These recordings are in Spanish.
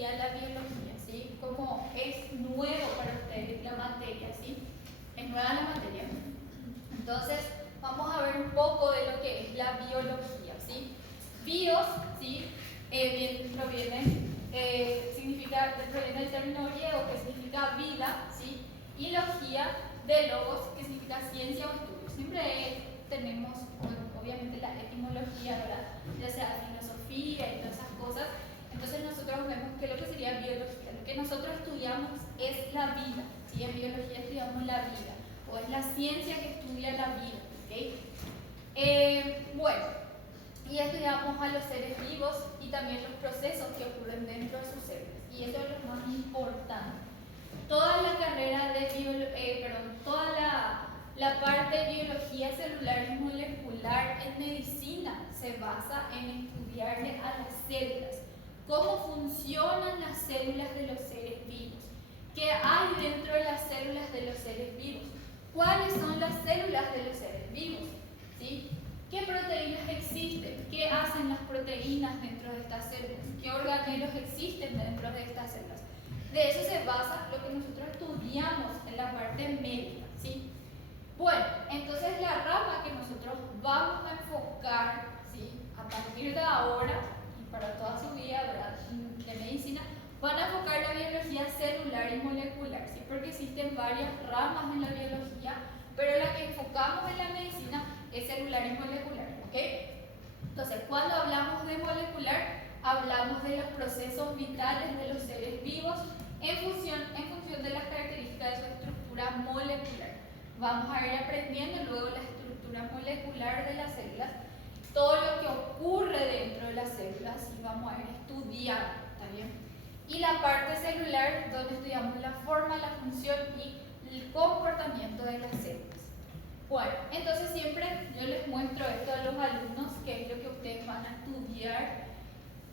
sería la biología, ¿sí? Como es nuevo para ustedes la materia, ¿sí? Es nueva la materia. Entonces, vamos a ver un poco de lo que es la biología, ¿sí? Bios, ¿sí? Proviene del término griego que significa vida, ¿sí? Y logía de logos, que significa ciencia o estudio. Siempre tenemos, obviamente, la etimología, ¿verdad? Ya sea filosofía y todas esas cosas. Entonces nosotros vemos que lo que sería biología, lo que nosotros estudiamos es la vida, ¿sí? En biología estudiamos la vida, o es la ciencia que estudia la vida, ¿ok? Bueno, y estudiamos a los seres vivos y también los procesos que ocurren dentro de sus células, y eso es lo más importante. Toda la carrera de toda la parte de biología celular y molecular en medicina se basa en estudiarle a las células, cómo funcionan las células de los seres vivos, qué hay dentro de las células de los seres vivos, cuáles son las células de los seres vivos, ¿sí? ¿Qué proteínas existen? ¿Qué hacen las proteínas dentro de estas células? ¿Qué organelos existen dentro de estas células? De eso se basa lo que nosotros estudiamos en la parte médica, ¿sí? Bueno, entonces la rama que nosotros vamos a enfocar, ¿sí? A partir de ahora y para toda su vida, ¿verdad? De medicina, van a enfocar la biología celular y molecular, ¿sí? Porque existen varias ramas en la biología, pero la que enfocamos en la medicina es celular y molecular, ¿ok? Entonces, cuando hablamos de molecular, hablamos de los procesos vitales de los seres vivos en función de las características de su estructura molecular. Vamos a ir aprendiendo luego la estructura molecular de las células, todo lo que ocurre dentro de las células, y vamos a ir estudiando, ¿está bien? Y la parte celular, donde estudiamos la forma, la función y el comportamiento de las células. Bueno, entonces siempre yo les muestro esto a los alumnos, que es lo que ustedes van a estudiar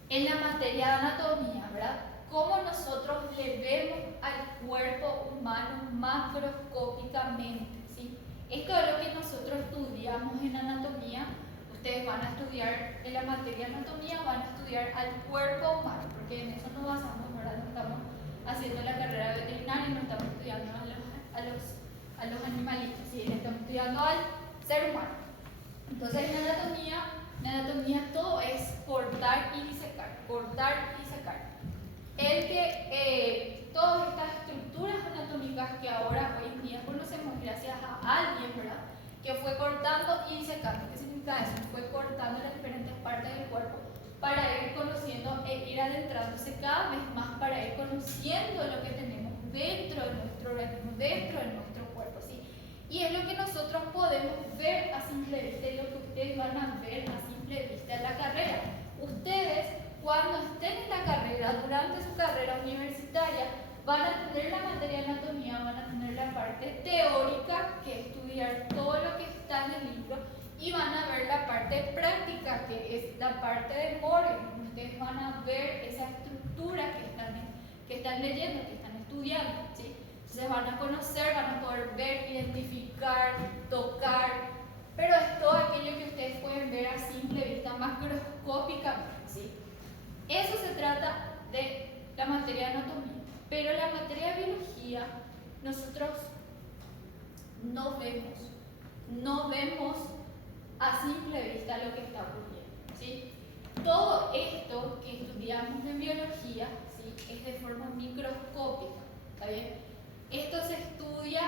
en la materia de anatomía, ¿verdad? Cómo nosotros le vemos al cuerpo humano macroscópicamente, ¿sí? Esto es lo que nosotros estudiamos en anatomía. Ustedes van a estudiar en la materia de anatomía, van a estudiar al cuerpo humano, porque en eso nos basamos, ¿verdad? No estamos haciendo la carrera veterinaria, no estamos estudiando a los animalitos, ¿sí? Estamos estudiando al ser humano. Entonces en anatomía todo es cortar y disecar, todas estas estructuras anatómicas que ahora hoy en día conocemos gracias a alguien, ¿verdad? Que fue cortando y disecando. ¿Qué significa eso? Fue cortando las diferentes partes del cuerpo para ir conociendo e ir adentrándose cada vez más, para ir conociendo lo que tenemos dentro de nuestro organismo, dentro de nuestro cuerpo, ¿sí? Y es lo que nosotros podemos ver a simple vista, y lo que ustedes van a ver a simple vista en la carrera. Ustedes, cuando estén en la carrera, durante su carrera universitaria, van a tener la materia de anatomía, van a tener la parte teórica, que es estudiar todo lo que está en el libro, y van a ver la parte práctica, que es la parte de Morgan. Ustedes van a ver esa estructura que están leyendo, que están estudiando, ¿sí? Entonces van a conocer, van a poder ver, identificar, tocar, pero es todo aquello que ustedes pueden ver a simple vista, macroscópicamente, ¿sí? Eso se trata de la materia de anatomía, pero la materia de biología nosotros no vemos a simple vista lo que está ocurriendo, ¿sí? Todo esto que estudiamos en biología, ¿sí? Es de forma microscópica, ¿está bien? Esto se estudia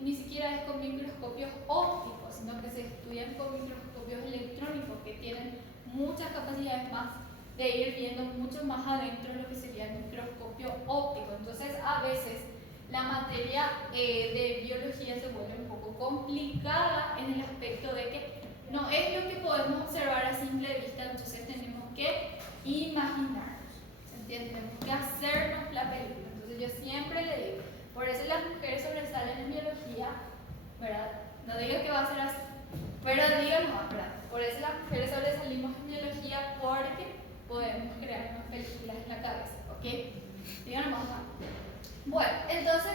ni siquiera es con microscopios ópticos, sino que se estudian con microscopios electrónicos, que tienen muchas capacidades más de ir viendo mucho más adentro de lo que sería el microscopio óptico. Entonces, a veces la materia de biología se vuelve un poco complicada en el aspecto de que no es lo que podemos observar a simple vista, entonces tenemos que imaginarnos, ¿se entiende? Tenemos que hacernos la película. Entonces yo siempre le digo, por eso las mujeres sobresalen en biología, ¿verdad? No digo que va a ser así, pero digo no, ¿verdad? Por eso las mujeres sobresalimos en biología, porque podemos crear unas películas en la cabeza, ¿ok? Digan nomás. Bueno, entonces,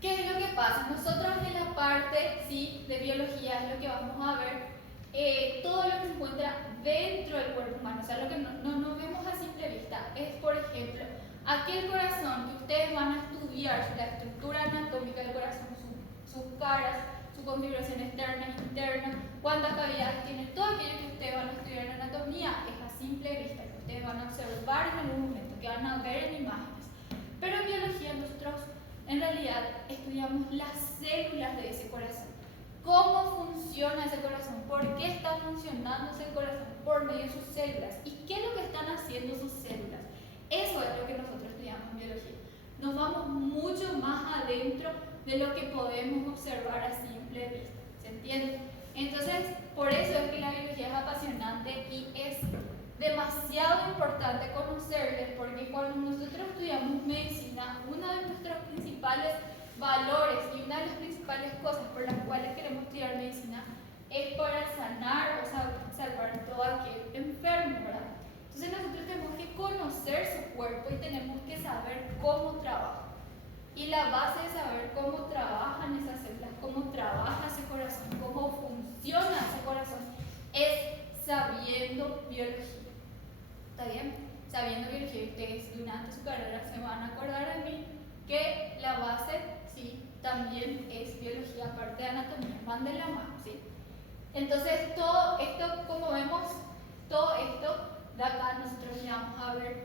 ¿qué es lo que pasa? Nosotros en la parte, sí, de biología es lo que vamos a ver, todo lo que se encuentra dentro del cuerpo humano, o sea, lo que no vemos a simple vista, es, por ejemplo, aquel corazón que ustedes van a estudiar, la estructura anatómica del corazón, sus caras, su configuración externa e interna, cuántas cavidades tiene, todo aquello que ustedes van a estudiar en anatomía es a simple vista, que ustedes van a observar en algún momento, que van a ver en imágenes. Pero en biología nosotros en realidad estudiamos las células de ese corazón. ¿Cómo funciona ese corazón? ¿Por qué está funcionando ese corazón? Por medio de sus células. ¿Y qué es lo que están haciendo sus células? Eso es lo que nosotros estudiamos en biología. Nos vamos mucho más adentro de lo que podemos observar a simple vista. ¿Se entiende? Entonces, por eso es que la biología es apasionante y es demasiado importante conocerles, porque cuando nosotros estudiamos medicina, uno de nuestros principales valores y una de las principales cosas por las cuales queremos estudiar medicina es para sanar o salvar todo aquel enfermo, ¿verdad? Entonces nosotros tenemos que conocer su cuerpo y tenemos que saber cómo trabaja. Y la base de saber cómo trabajan esas células, cómo trabaja ese corazón, cómo funciona ese corazón, es sabiendo biología. ¿Está bien? Sabiendo biología, ustedes durante su carrera se van a acordar de mí que la base, sí, también es biología, aparte de anatomía, van de la mano, ¿sí? Entonces, todo esto, como vemos, todo esto de acá nosotros ya vamos a ver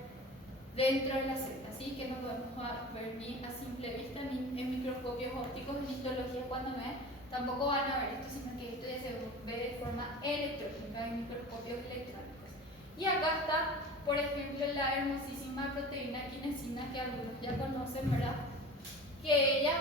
dentro de la célula, ¿sí? Que no podemos ver ni a simple vista, ni en microscopios ópticos, en histología cuando ven, tampoco van a ver esto, sino que esto ya se ve de forma electrónica, en microscopios electrónicos. Y acá está, por ejemplo, la hermosísima proteína quinesina que algunos ya conocen, ¿verdad? Que ella,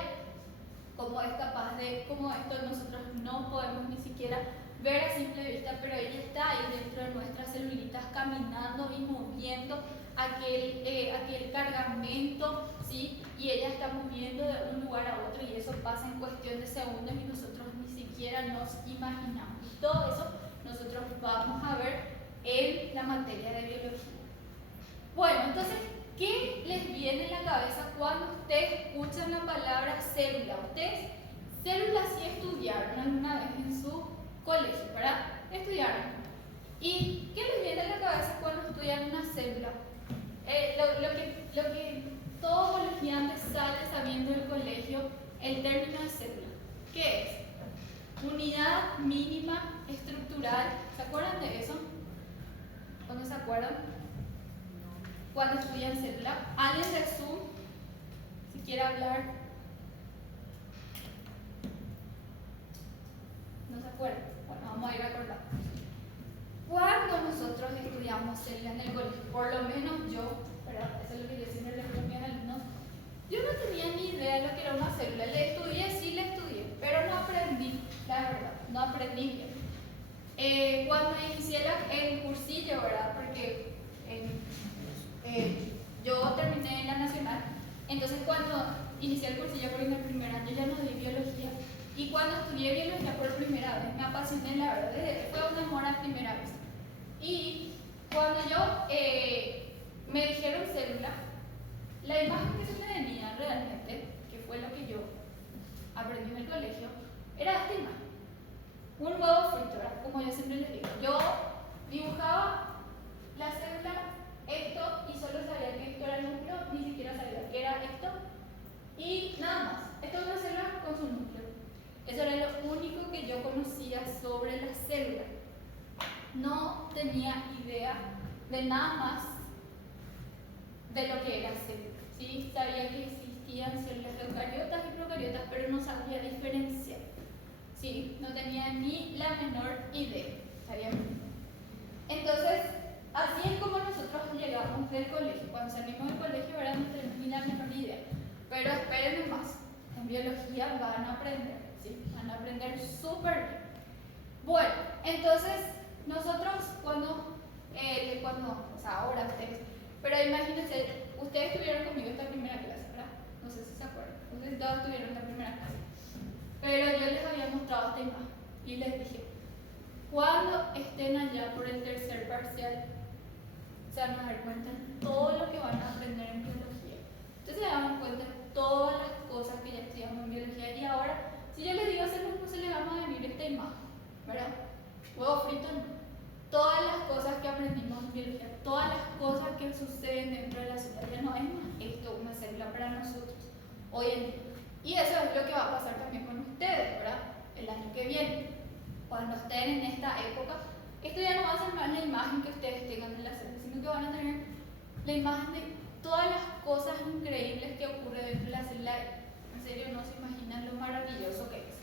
como es capaz de, como esto nosotros no podemos ni siquiera ver a simple vista, pero ella está ahí dentro de nuestras celulitas caminando y moviendo aquel cargamento, ¿sí? Y ella está moviendo de un lugar a otro y eso pasa en cuestión de segundos y nosotros ni siquiera nos imaginamos. Y todo eso nosotros vamos a ver en la materia de biología. Bueno, entonces, ¿qué les viene en la cabeza cuando ustedes escuchan la palabra célula? Ustedes, células sí estudiaron alguna vez en su colegio, ¿verdad? Estudiaron. ¿Y qué les viene en la cabeza cuando estudian una célula? Lo que todo boliviano sale sabiendo del colegio, el término de célula. ¿Qué es? Unidad mínima estructural. ¿Se acuerdan de eso? ¿O no se acuerdan? Cuando estudian célula. ¿Alguien de Zoom? Si quiere hablar. ¿No se acuerdan? Bueno, vamos a ir acordando. Cuando nosotros estudiamos célula en el colegio, por lo menos yo, ¿verdad? Eso es lo que yo siempre les digo a mis alumnos, yo no tenía ni idea de lo que era una célula. Le estudié, pero no aprendí, la verdad, no aprendí bien. Cuando inicié el cursillo, ¿verdad? Porque yo terminé en la nacional, entonces cuando inicié el cursillo, porque en el primer año ya no di biología, y cuando estudié biología por primera vez, me apasioné, la verdad, fue un amor a primera vez. Y cuando yo me dijeron célula, la imagen que se me venía realmente, que fue lo que yo aprendí en el colegio, era esta imagen. Un huevo frito, ¿verdad? Como yo siempre les digo. Yo dibujaba la célula, esto, y solo sabía que esto era el núcleo, ni siquiera sabía que era esto, y nada más. Esto es una célula con su núcleo. Eso era lo único que yo conocía sobre la célula. No tenía idea de nada más de lo que era célula. ¿Sí? Sabía que existían células eucariotas y procariotas, pero no sabía diferenciar. ¿Sí? No tenía ni la menor idea. ¿Está bien? Entonces, así es como nosotros llegamos del colegio. Cuando salimos del colegio, ahora no tenemos ni la menor idea. Pero espérenme más. En biología van a aprender. ¿Sí? Van a aprender súper bien. Bueno, entonces, nosotros cuando o sea, ahora ustedes, pero imagínense, ustedes estuvieron conmigo esta primera clase, ¿verdad? No sé si se acuerdan. Ustedes todos estuvieron esta primera clase. Pero yo les había mostrado esta imagen y les dije, cuando estén allá por el tercer parcial, se van a dar cuenta de todo lo que van a aprender en biología. Entonces se dan cuenta de todas las cosas que ya estudiamos en biología. Y ahora, si yo les digo hacer no se les va a venir esta imagen, ¿verdad? Huevo frito no. Todas las cosas que aprendimos en biología, todas las cosas que suceden dentro de la célula, ya no es más esto una célula para nosotros hoy en día. Y eso es lo que va a pasar también con ustedes, ¿verdad? El año que viene, cuando estén en esta época, esto ya no va a ser más la imagen que ustedes tengan de la célula, sino que van a tener la imagen de todas las cosas increíbles que ocurren dentro de la célula. En serio, no se imaginan lo maravilloso que es.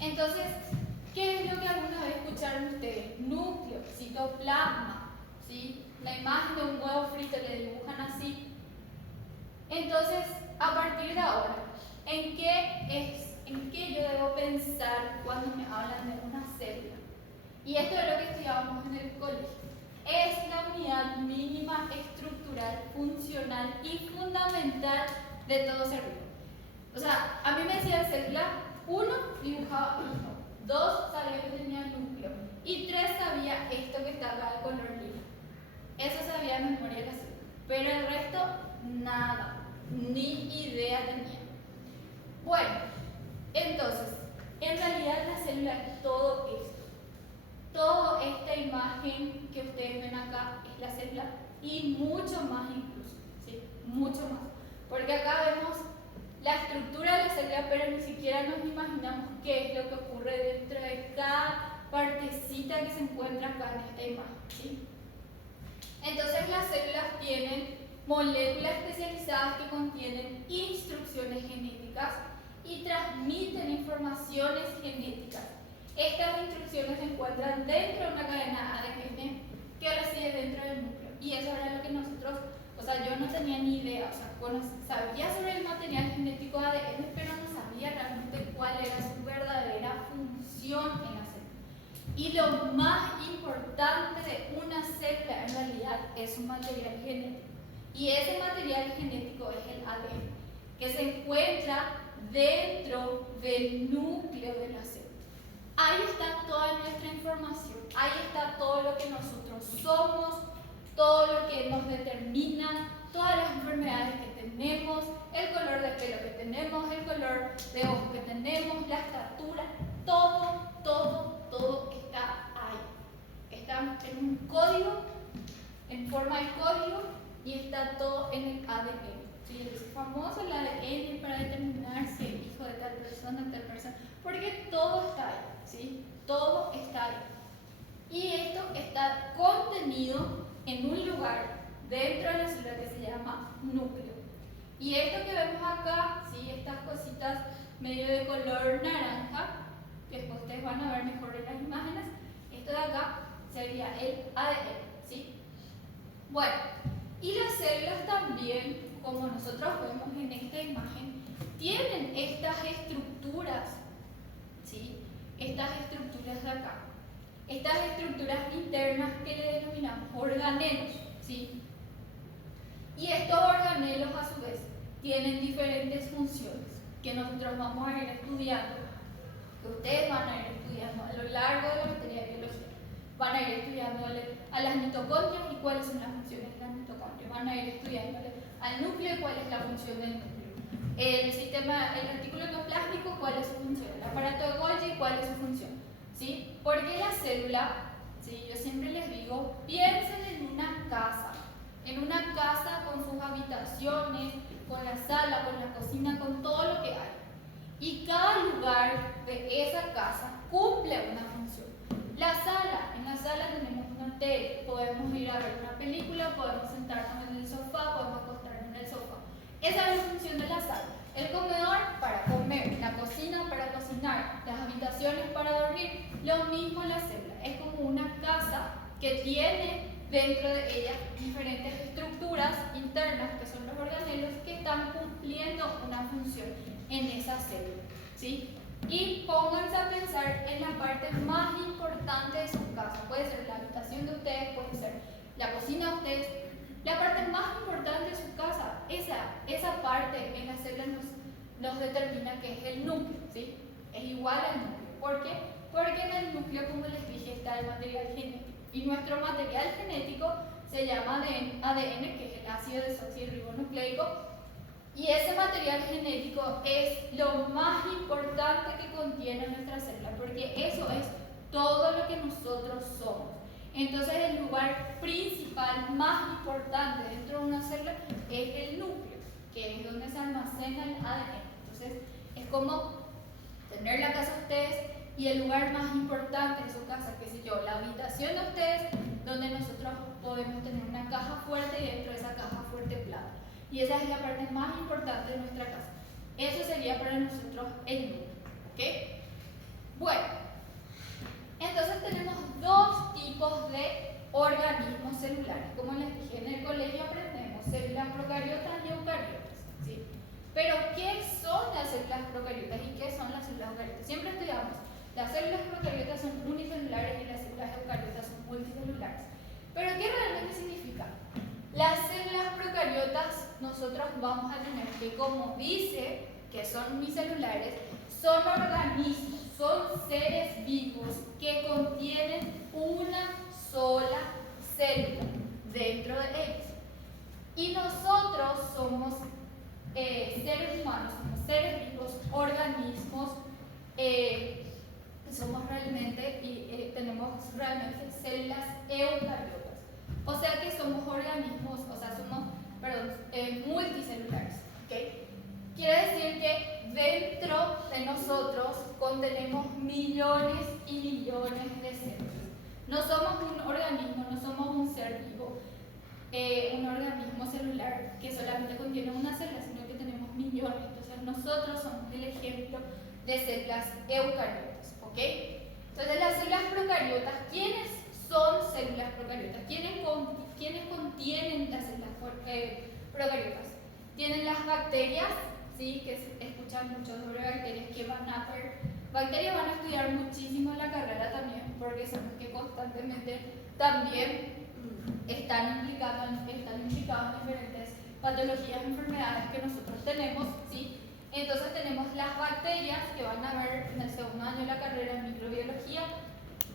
Entonces, ¿qué es lo que alguna vez escucharon ustedes? Núcleo, citoplasma, ¿sí? La imagen de un huevo frito le dibujan así. Entonces, a partir de ahora, ¿en qué yo debo pensar cuando me hablan de una célula? Y esto es lo que estudiábamos en el colegio. Es la unidad mínima estructural, funcional y fundamental de todo ser vivo. O sea, a mí me decían célula, 1 dibujaba 1, 2 sabía que tenía núcleo y 3 sabía esto que está acá de color lila. Eso sabía de memoria de la célula, pero el resto nada, ni idea tenía. Bueno, entonces, en realidad la célula es todo esto. Toda esta imagen que ustedes ven acá es la célula y mucho más incluso, ¿sí? Mucho más. Porque acá vemos la estructura de la célula, pero ni siquiera nos imaginamos qué es lo que ocurre dentro de cada partecita que se encuentra acá en esta imagen, ¿sí? Entonces las células tienen moléculas especializadas que contienen instrucciones genéticas y transmiten informaciones genéticas. Estas instrucciones se encuentran dentro de una cadena ADN que reside dentro del núcleo. Y eso era lo que nosotros, o sea, yo no tenía ni idea, o sea, sabía sobre el material genético de ADN, pero no sabía realmente cuál era su verdadera función en la célula. Y lo más importante de una célula en realidad es su material genético. Y ese material genético es el ADN, que se encuentra dentro del núcleo de la célula. Ahí está toda nuestra información, ahí está todo lo que nosotros somos, todo lo que nos determina, todas las enfermedades que tenemos, el color de pelo que tenemos, el color de ojos que tenemos, la estatura, todo está ahí. Está en un código, en forma de código, y está todo en el ADN. ¿Sí? Es famoso el ADN para determinar si es hijo de tal persona, porque todo está ahí. ¿Sí? Todo está ahí. Y esto está contenido en un lugar dentro de la célula que se llama núcleo. Y esto que vemos acá, ¿sí? Estas cositas medio de color naranja, que después ustedes van a ver mejor en las imágenes, esto de acá sería el ADN, ¿sí? Bueno, y las células también, como nosotros vemos en esta imagen, tienen estas estructuras, ¿sí? Estas estructuras de acá, estas estructuras internas que le denominamos organelos, ¿sí? Y estos organelos a su vez tienen diferentes funciones que nosotros vamos a ir estudiando, que ustedes van a ir estudiando a lo largo de la materia de biología. Van a ir estudiándole a las mitocondrias y cuáles son las funciones de las mitocondrias. Van a ir estudiándole al núcleo y cuál es la función del núcleo. El artículo endoplásmico, cuál es su función. El aparato de Golgi, cuál es su función. ¿Sí? Porque la célula, ¿sí? Yo siempre les digo, piensen en una casa con sus habitaciones, con la sala, con la cocina, con todo lo que hay. Y cada lugar de esa casa cumple una función. En la sala tenemos una tele, podemos ir a ver una película, podemos sentarnos en el sofá, podemos acostarnos en el sofá. Esa es la función de la sala. El comedor para comer, la cocina para cocinar, las habitaciones para dormir. Lo mismo la célula, es como una casa que tiene dentro de ella diferentes estructuras internas que son los organelos que están cumpliendo una función en esa célula, ¿sí? Y pónganse a pensar en la parte más importante de su casa. Puede ser la habitación de ustedes, puede ser la cocina de ustedes. La parte más importante de su casa, esa parte en la célula nos determina que es el núcleo, ¿sí? Es igual al núcleo. ¿Por qué? Porque en el núcleo, como les dije, está el material genético. Y nuestro material genético se llama ADN, que es el ácido desoxirribonucleico. Y ese material genético es lo más importante que contiene nuestra célula, porque eso es todo lo que nosotros somos. Entonces el lugar principal más importante dentro de una célula es el núcleo, que es donde se almacena el ADN. Entonces es como tener la casa de ustedes y el lugar más importante de su casa, qué sé yo, la habitación de ustedes, donde nosotros podemos tener una caja fuerte y dentro de esa caja fuerte plata. Y esa es la parte más importante de nuestra casa. Eso sería para nosotros el núcleo, ¿ok? Bueno, entonces tenemos dos tipos de organismos celulares. Como les dije, en el colegio aprendemos células procariotas y eucariotas, ¿sí? Pero, ¿qué son las células procariotas y qué son las células eucariotas? Siempre estudiamos, las células procariotas son unicelulares y las células eucariotas son multicelulares. Pero, ¿qué realmente significa? Las células procariotas nosotros vamos a tener que, como dice, que son unicelulares, son organismos, son seres vivos que contienen una sola célula dentro de ellos. Y nosotros somos seres humanos, somos seres vivos, organismos, somos realmente y tenemos realmente células eucariotas. O sea que somos organismos, o sea, somos, multicelulares, ¿ok? Quiere decir que dentro de nosotros contenemos millones y millones de células. No somos un organismo, no somos un ser vivo, un organismo celular que solamente contiene una célula, sino que tenemos millones. Entonces nosotros somos el ejemplo de células eucariotas, ¿ok? Entonces las células procariotas, ¿quiénes son células procariotas? ¿Quiénes contienen las células procariotas? Tienen las bacterias, ¿sí? Que se escuchan mucho sobre bacterias, que van a ver. Bacterias van a estudiar muchísimo en la carrera también, porque son los que constantemente también están implicados en diferentes patologías, enfermedades que nosotros tenemos, ¿sí? Entonces tenemos las bacterias, que van a ver en el segundo año de la carrera en microbiología.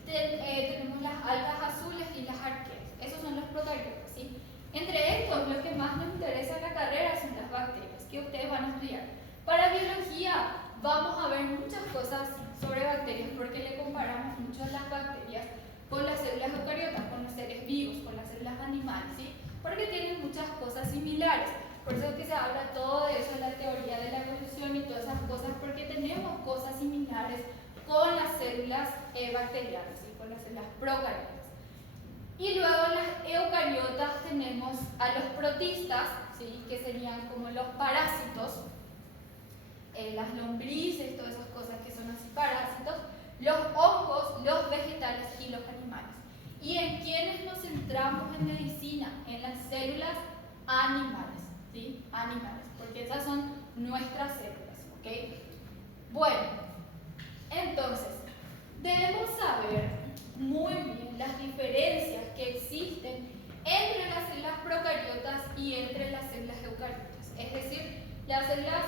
Tenemos las algas azules y las arqueas. Esos son los procariotas, ¿sí? Entre estos, lo que más nos interesa en la carrera son las bacterias, que ustedes van a estudiar. Para biología vamos a ver muchas cosas sobre bacterias, porque le comparamos mucho las bacterias con las células eucariotas, con los seres vivos, con las células animales, ¿sí? Porque tienen muchas cosas similares. Por eso es que se habla todo de eso, la teoría de la evolución y todas esas cosas, porque tenemos cosas similares con las células bacterianas, ¿sí? Con las células procariotas. Y luego en las eucariotas tenemos a los protistas, ¿sí? Que serían como los parásitos, las lombrices, todas esas cosas que son así parásitos, los hongos, los vegetales y los animales. ¿Y en quiénes nos centramos en medicina? En las células animales, ¿sí? Animales, porque esas son nuestras células, ¿ok? Bueno, entonces, debemos saber muy bien las diferencias que existen entre las células procariotas y entre las células eucariotas. Es decir, las células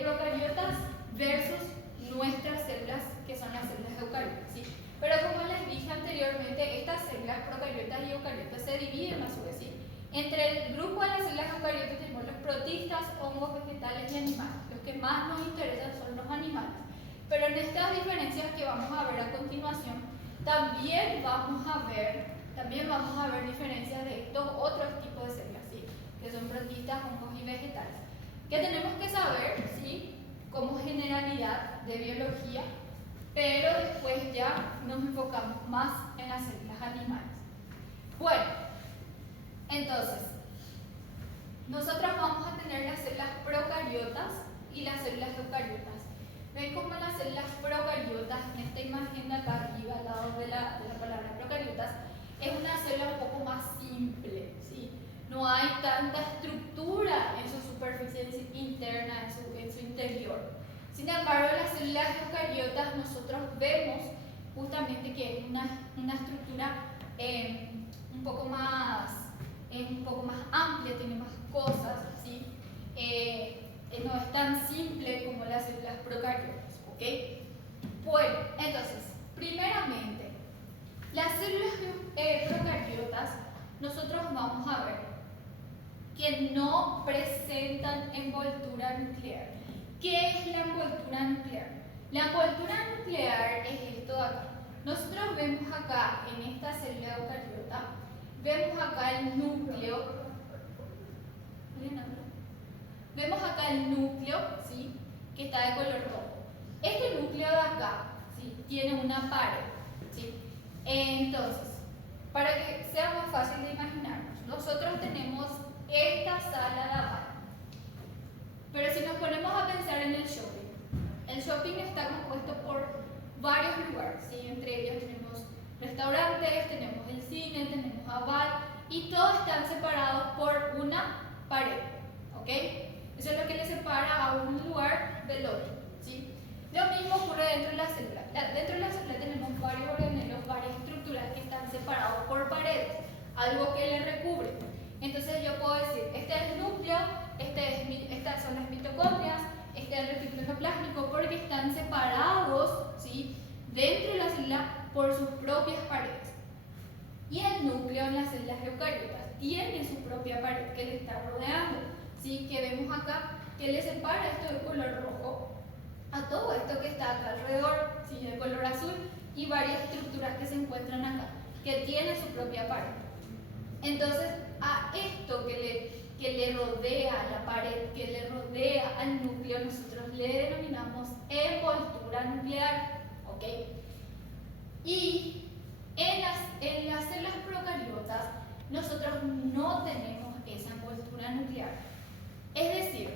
procariotas versus nuestras células, que son las células eucariotas, ¿sí? Pero como les dije anteriormente, estas células procariotas y eucariotas se dividen a su vez, ¿sí? Entre el grupo de las células eucariotas tenemos los protistas, hongos, vegetales y animales. Los que más nos interesan son los animales. Pero en estas diferencias que vamos a ver a continuación, también vamos a ver diferencias de estos otros tipos de células, ¿sí? Que son protistas, hongos y vegetales, que tenemos que saber, ¿sí? Como generalidad de biología, pero después ya nos enfocamos más en las células animales. Bueno, entonces, nosotros vamos a tener las células procariotas y las células eucariotas. ¿Ven cómo las células procariotas, en esta imagen de acá arriba, al lado de la palabra procariotas, es una célula un poco más simple, ¿sí? No hay tanta estructura en su superficie interna, en su interior. Sin embargo, en las células eucariotas nosotros vemos justamente que es una estructura un poco más amplia, tiene más cosas, ¿sí? No es tan simple como las células procariotas, ¿ok? Bueno, entonces, primeramente, las células procariotas, nosotros vamos a ver que no presentan envoltura nuclear. ¿Qué es la envoltura nuclear? La envoltura nuclear es esto de acá. Nosotros vemos acá en esta célula eucariota, vemos acá el núcleo. Vemos acá el núcleo, ¿sí? Que está de color rojo. Este núcleo de acá, ¿sí? Tiene una pared, ¿sí? Entonces, para que sea más fácil de imaginarnos, nosotros tenemos esta sala de acá. Pero si nos ponemos a pensar en el shopping está compuesto por varios lugares, ¿sí? Entre ellos tenemos restaurantes, tenemos el cine, tenemos a bar, y todos están separados por una pared, ¿ok? Eso es lo que le separa a un lugar del otro, ¿sí? Lo mismo ocurre dentro de la célula. Dentro de la célula tenemos varios organelos, varias estructuras que están separados por paredes, algo que le recubre. Entonces yo puedo decir, este es el núcleo, estas son las mitocondrias, este es el retículo endoplásmico, porque están separados, ¿sí? Dentro de la célula por sus propias paredes. Y el núcleo en las células eucariotas tiene su propia pared que le está rodeando, ¿sí? Que vemos acá que le separa esto de color rojo a todo esto que está acá alrededor, ¿sí? De color azul, y varias estructuras que se encuentran acá que tiene su propia pared. Entonces, a esto que le rodea a la pared, que le rodea al núcleo, nosotros le denominamos envoltura nuclear, ¿ok? Y en las células procariotas nosotros no tenemos esa envoltura nuclear. Es decir,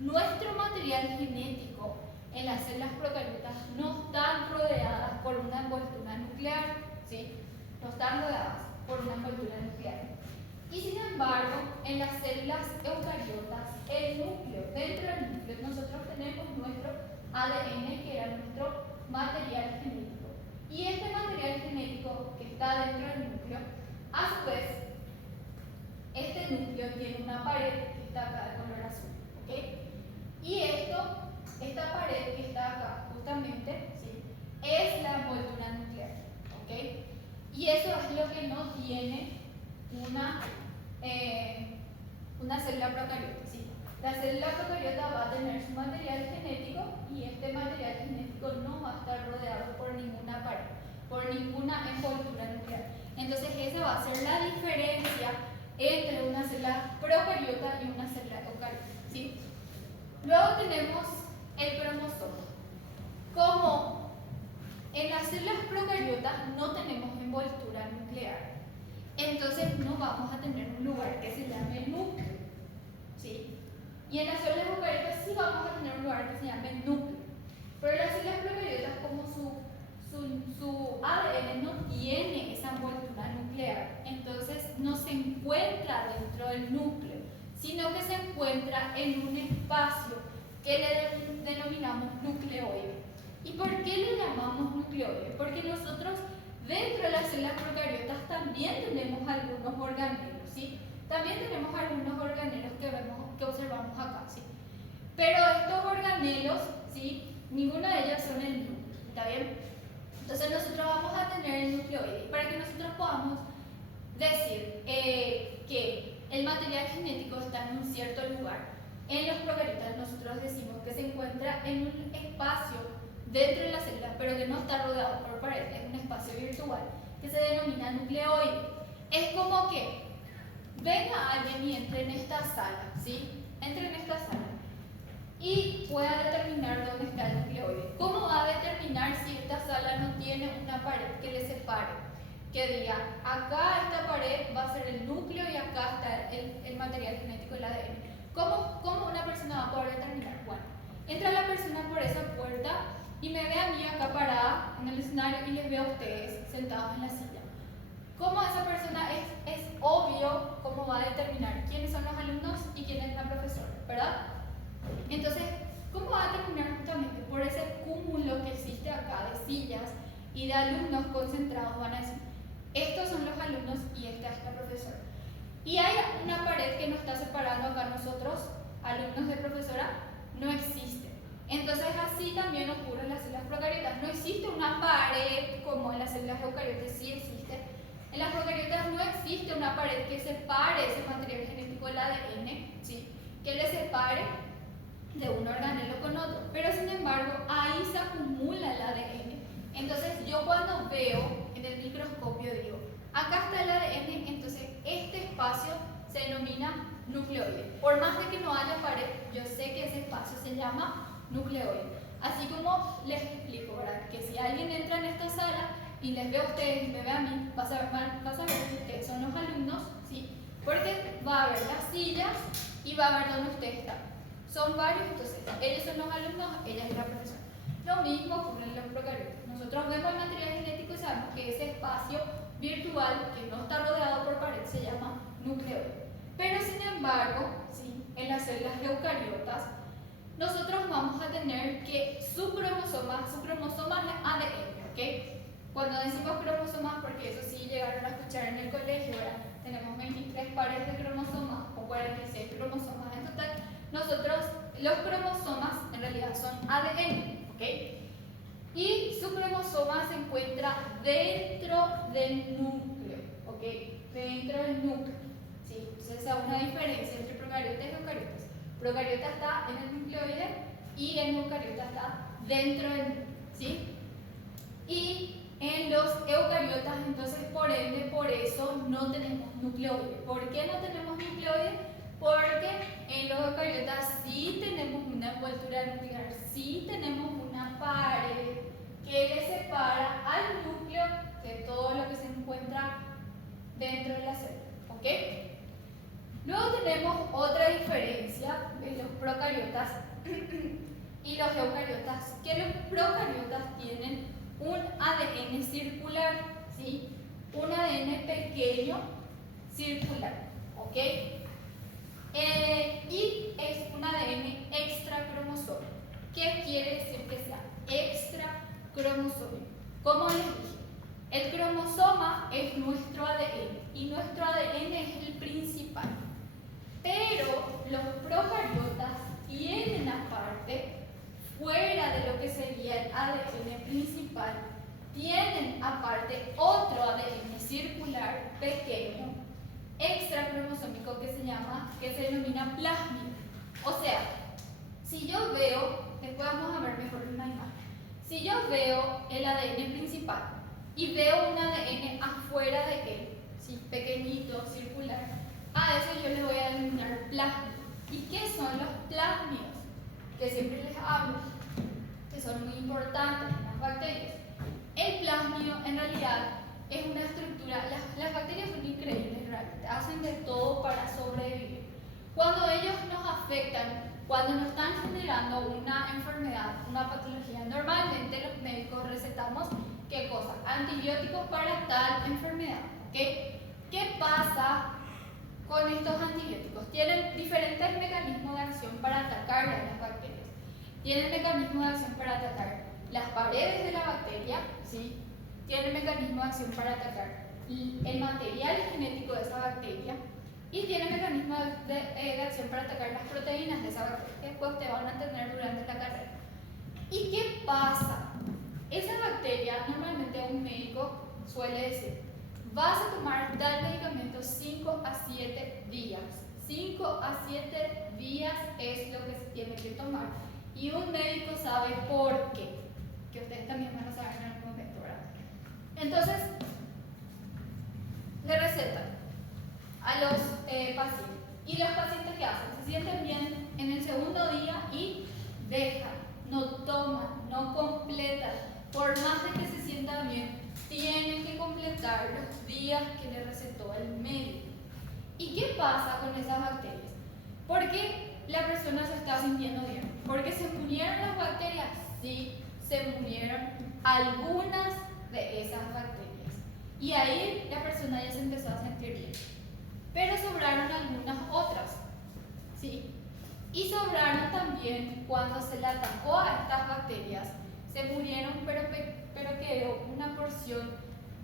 nuestro material genético en las células procariotas no están rodeadas por una envoltura nuclear, ¿sí? No están rodeadas por una envoltura nuclear. Y sin embargo, en las células eucariotas, el núcleo, dentro del núcleo, nosotros tenemos nuestro ADN, que era nuestro material genético. Y este material genético que está dentro del núcleo, a su vez, este núcleo tiene una pared que está acá de color azul, ¿ok? Y esta pared que está acá, justamente, ¿sí? Es la envoltura nuclear, ¿ok? Y eso es lo que no tiene una célula procariota, ¿sí? La célula procariota va a tener su material genético y este material genético no va a estar rodeado por ninguna pared, por ninguna envoltura nuclear. Entonces esa va a ser la diferencia entre una célula procariota y una célula eucariota, ¿sí? Luego tenemos el cromosoma. Como en las células procariotas no tenemos envoltura nuclear, entonces no vamos a tener un lugar que se llame núcleo, ¿sí? Y en las células eucariotas sí vamos a tener un lugar que se llame núcleo. Pero las células procariotas, como su ADN no tiene esa envoltura nuclear, entonces no se encuentra dentro del núcleo, sino que se encuentra en un espacio que le denominamos nucleoide. ¿Y por qué le llamamos nucleoide? Porque nosotros dentro de las células procariotas también tenemos algunos organelos, ¿sí? También tenemos algunos organelos que observamos acá, ¿sí? Pero estos organelos, ¿sí? Ninguno de ellos son el núcleo, ¿está bien? Entonces nosotros vamos a tener el nucleoide. Para que nosotros podamos decir que el material genético está en un cierto lugar, en los procariotas nosotros decimos que se encuentra en un espacio dentro de la célula, pero que no está rodeado por paredes, es un espacio virtual que se denomina nucleoide. Es como que venga alguien y entre en esta sala, ¿sí? Entre en esta sala y pueda determinar dónde está el nucleoide. ¿Cómo va a determinar si esta sala no tiene una pared que le separe? Que diga, acá esta pared va a ser el núcleo y acá está el material genético, el ADN. ¿Cómo una persona va a poder determinar? Bueno, entra la persona por esa puerta y me ve a mí acá parada en el escenario y les veo a ustedes sentados en la silla. ¿Cómo esa persona es obvio cómo va a determinar quiénes son los alumnos y quién es la profesora, ¿verdad? Entonces, ¿cómo va a determinar justamente? Por ese cúmulo que existe acá de sillas y de alumnos concentrados, van a decir, estos son los alumnos y esta es la profesora. Y hay una pared que nos está separando acá nosotros, alumnos de profesora, no existe. Entonces así también ocurre en las células procariotas. No existe una pared como en las células eucariotas, sí existe. En las procariotas no existe una pared que separe ese material genético del ADN, ¿sí? Que le separe de un organelo con otro. Pero sin embargo, ahí se acumula el ADN. Entonces yo cuando veo en el microscopio microscopio digo, acá está el ADN, entonces este espacio se denomina nucleoide. Por más de que no haya pared, yo sé que ese espacio se llama nucleoide. Así como les explico, ¿verdad? Que si alguien entra en esta sala y les ve a ustedes y me ve a mí, vas a ver que ustedes son los alumnos, ¿sí? Porque va a ver las sillas y va a ver dónde ustedes están. Son varios, entonces ellos son los alumnos, ella es la profesora. Lo mismo ocurre en los procariotas. Nosotros vemos el material genético y sabemos que ese espacio virtual que no está rodeado por pared se llama nucleoide. Pero sin embargo, ¿sí? En las células eucariotas, nosotros vamos a tener que su cromosoma es ADN, ¿ok? Cuando decimos cromosomas, porque eso sí llegaron a escuchar en el colegio, ¿verdad? Tenemos 23 pares de cromosomas o 46 cromosomas en total. Nosotros, los cromosomas en realidad son ADN, ¿ok? Y su cromosoma se encuentra dentro del núcleo, ¿ok? Dentro del núcleo, ¿sí? Entonces esa es una diferencia entre procariotas y eucariotas. Procariota está en el nucleoide y el eucariota está dentro del núcleo, ¿sí? Y en los eucariotas, entonces, por ende, por eso no tenemos nucleoide. ¿Por qué no tenemos nucleoide? Porque en los eucariotas sí tenemos una envoltura nuclear, sí tenemos una pared que le separa al núcleo de todo lo que se encuentra dentro de la célula, ¿ok? Luego tenemos otra diferencia de los procariotas y los eucariotas, que los procariotas tienen un ADN circular, ¿sí? Un ADN pequeño circular, ¿ok? Y es un ADN extracromosómico. ¿Qué quiere decir que sea extracromosómico? Como les dije, el cromosoma es nuestro ADN y nuestro ADN es el principal. Pero los procariotas tienen aparte, fuera de lo que sería el ADN principal, tienen aparte otro ADN circular pequeño, extracromosómico, que se denomina plásmido. O sea, si yo veo, después vamos a ver mejor una imagen, si yo veo el ADN principal y veo un ADN afuera de él, ¿sí? Pequeñito, circular, a eso yo le voy a denominar plásmido. ¿Y qué son los plásmidos? Que siempre les hablo, que son muy importantes en las bacterias. El plásmido en realidad es una estructura, las bacterias son increíbles realmente, hacen de todo para sobrevivir. Cuando ellos nos afectan, cuando nos están generando una enfermedad, una patología, normalmente los médicos recetamos, ¿qué cosa? Antibióticos para tal enfermedad, ¿ok? ¿Qué pasa con estos antibióticos? Tienen diferentes mecanismos de acción para atacar a las bacterias. Tienen mecanismos de acción para atacar las paredes de la bacteria, ¿sí? Tienen mecanismo de acción para atacar el material genético de esa bacteria y tienen mecanismo de acción para atacar las proteínas de esa bacteria, que después te van a tener durante la carrera. ¿Y qué pasa? Esa bacteria, normalmente un médico suele decir, vas a tomar tal medicamento 5 a 7 días. 5 a 7 días es lo que se tiene que tomar. Y un médico sabe por qué. Que ustedes también van a saber en algún momento, ¿verdad? Entonces, le recetan a los pacientes. ¿Y los pacientes qué hacen? Se sienten bien en el segundo día y dejan, no toman, no completan. Por más de que se sientan bien, tienen que completar los días que le recetó el médico. ¿Y qué pasa con esas bacterias? ¿Por qué la persona se está sintiendo bien? ¿Porque se murieron las bacterias? Sí, se murieron algunas de esas bacterias. Y ahí la persona ya se empezó a sentir bien. Pero sobraron algunas otras, ¿sí? Y sobraron también cuando se le atacó a estas bacterias, se murieron, pero quedó una porción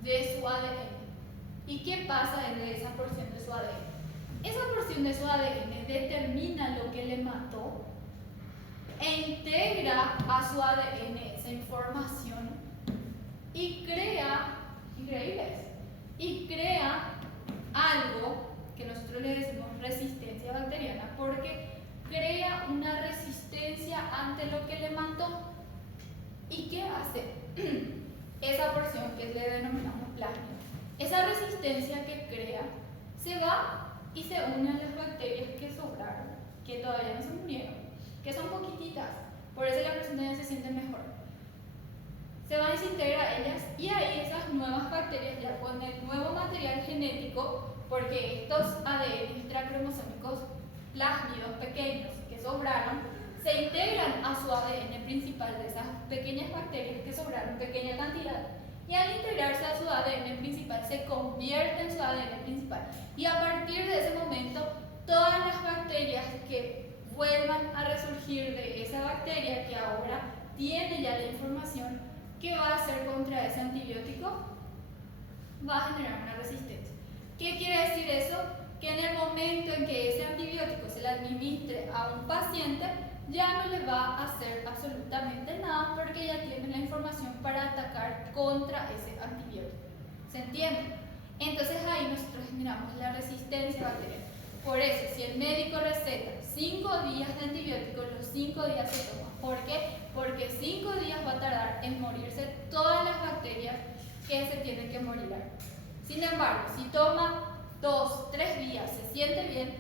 de su ADN. ¿Y qué pasa de esa porción de su ADN? Esa porción de su ADN determina lo que le mató e integra a su ADN esa información y crea, y crea algo que nosotros le decimos resistencia bacteriana, porque crea una resistencia ante lo que le mató. ¿Y qué hace? esa porción que le denominamos plasmio. Esa resistencia que crea se va y se une a las bacterias que sobraron, que todavía no se murieron, que son poquititas, por eso la persona ya se siente mejor. Se van y se integra a ellas y ahí esas nuevas bacterias ya con el nuevo material genético, porque estos ADN extracromosómicos plásmidos pequeños que sobraron se integran a su ADN principal de esas pequeñas bacterias que sobraron, pequeña cantidad, y al integrarse a su ADN principal se convierte en su ADN principal. Y a partir de ese momento, todas las bacterias que vuelvan a resurgir de esa bacteria que ahora tiene ya la información que va a hacer contra ese antibiótico, va a generar una resistencia. ¿Qué quiere decir eso? Que en el momento en que ese antibiótico se le administre a un paciente, ya no le va a hacer absolutamente nada porque ya tiene la información para atacar contra ese antibiótico. ¿Se entiende? Entonces ahí nosotros generamos la resistencia bacteriana. Por eso, si el médico receta 5 días de antibiótico, los 5 días se toman. ¿Por qué? Porque 5 días va a tardar en morirse todas las bacterias que se tienen que morir. Sin embargo, si toma 2, 3 días, ¿se siente bien?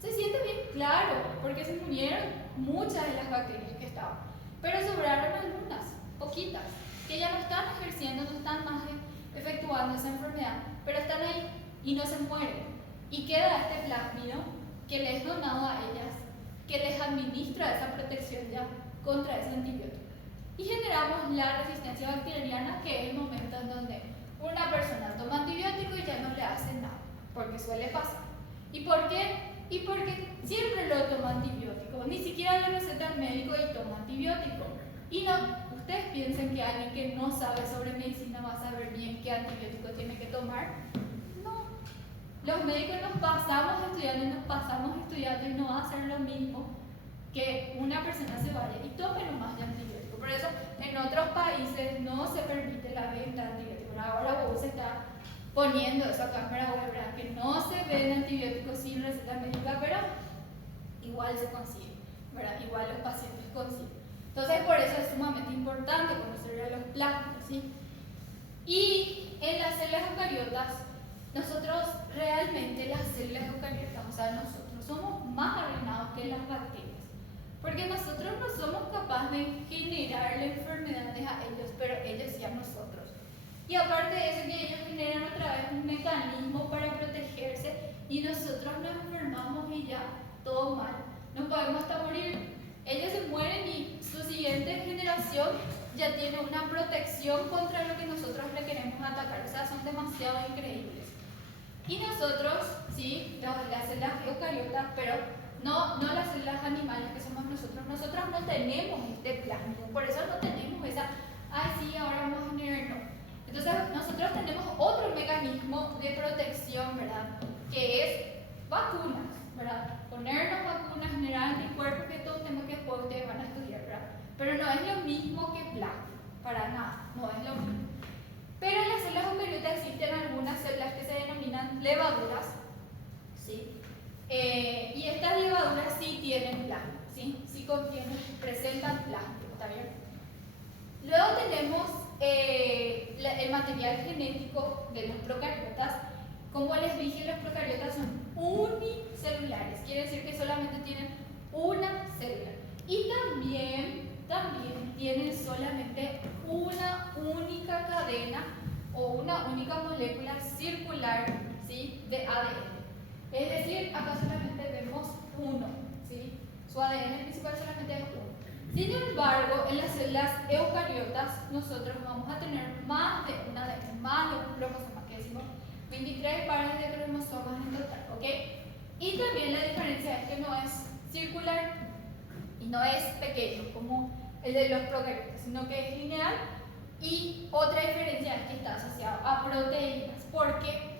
Se siente bien, claro, porque se murieron muchas de las bacterias que estaban. Pero sobraron algunas, poquitas, que ya no están ejerciendo, no están más efectuando esa enfermedad, pero están ahí y no se mueren. Y queda este plásmido que les es donado a ellas, que les administra esa protección ya contra ese antibiótico. Y generamos la resistencia bacteriana, que es el momento en donde una persona toma antibiótico y ya no le hace nada, porque suele pasar. ¿Y por qué? Y porque siempre lo toma antibiótico, ni siquiera le receta al médico y toma antibiótico. Y no, ustedes piensan que alguien que no sabe sobre medicina va a saber bien qué antibiótico tiene que tomar. No, los médicos nos pasamos estudiando y no va a ser lo mismo que una persona se vaya y tome nomás de antibiótico. Por eso en otros países no se permite la venta de antibióticos. Ahora se está poniendo eso acá en Paraguay, ¿verdad? Que no se venden antibióticos sin receta médica, pero igual se consigue, ¿verdad? Igual los pacientes consiguen. Entonces, por eso es sumamente importante conocer los plasmidos, ¿sí? Y en las células eucariotas, nosotros realmente, las células eucariotas, o sea, nosotros somos más arruinados que las bacterias, porque nosotros no somos capaces de generarle enfermedades a ellos, pero ellos sí a nosotros. Y aparte de eso, que ellos generan otra vez un mecanismo para protegerse y nosotros nos enfermamos y ya, todo mal. Nos podemos hasta morir. Ellos se mueren y su siguiente generación ya tiene una protección contra lo que nosotros le queremos atacar. O sea, son demasiado increíbles. Y nosotros, sí, las células eucariotas, pero no las células animales que somos nosotros. Nosotros no tenemos este plasmido, por eso no tenemos esa, ay sí, ahora vamos a generar, no. Entonces, nosotros tenemos otro mecanismo de protección, ¿verdad? Que es vacunas, ¿verdad? Ponernos vacunas, generar anticuerpos, que todo tema que después ustedes van a estudiar, ¿verdad? Pero no es lo mismo que plasma, para nada, no es lo mismo. Pero en las células eucariotas existen algunas células que se denominan levaduras, ¿sí? Y estas levaduras sí tienen plasma, ¿sí? Sí contienen, presentan plasma, ¿está bien? Luego tenemos el material genético de los procariotas. Como les dije, los procariotas son unicelulares, quiere decir que solamente tienen una célula. Y también tienen solamente una única cadena o una única molécula circular, ¿sí? De ADN. Es decir, acá solamente vemos uno, ¿sí? Su ADN principal solamente es uno. Sin embargo, en las células eucariotas nosotros vamos a tener más de un ADN, más de un cromosoma, que decimos 23 pares de cromosomas en total, ¿ok? Y también la diferencia es que no es circular y no es pequeño como el de los procariotas, sino que es lineal. Y otra diferencia es que está asociado a proteínas. ¿Por qué?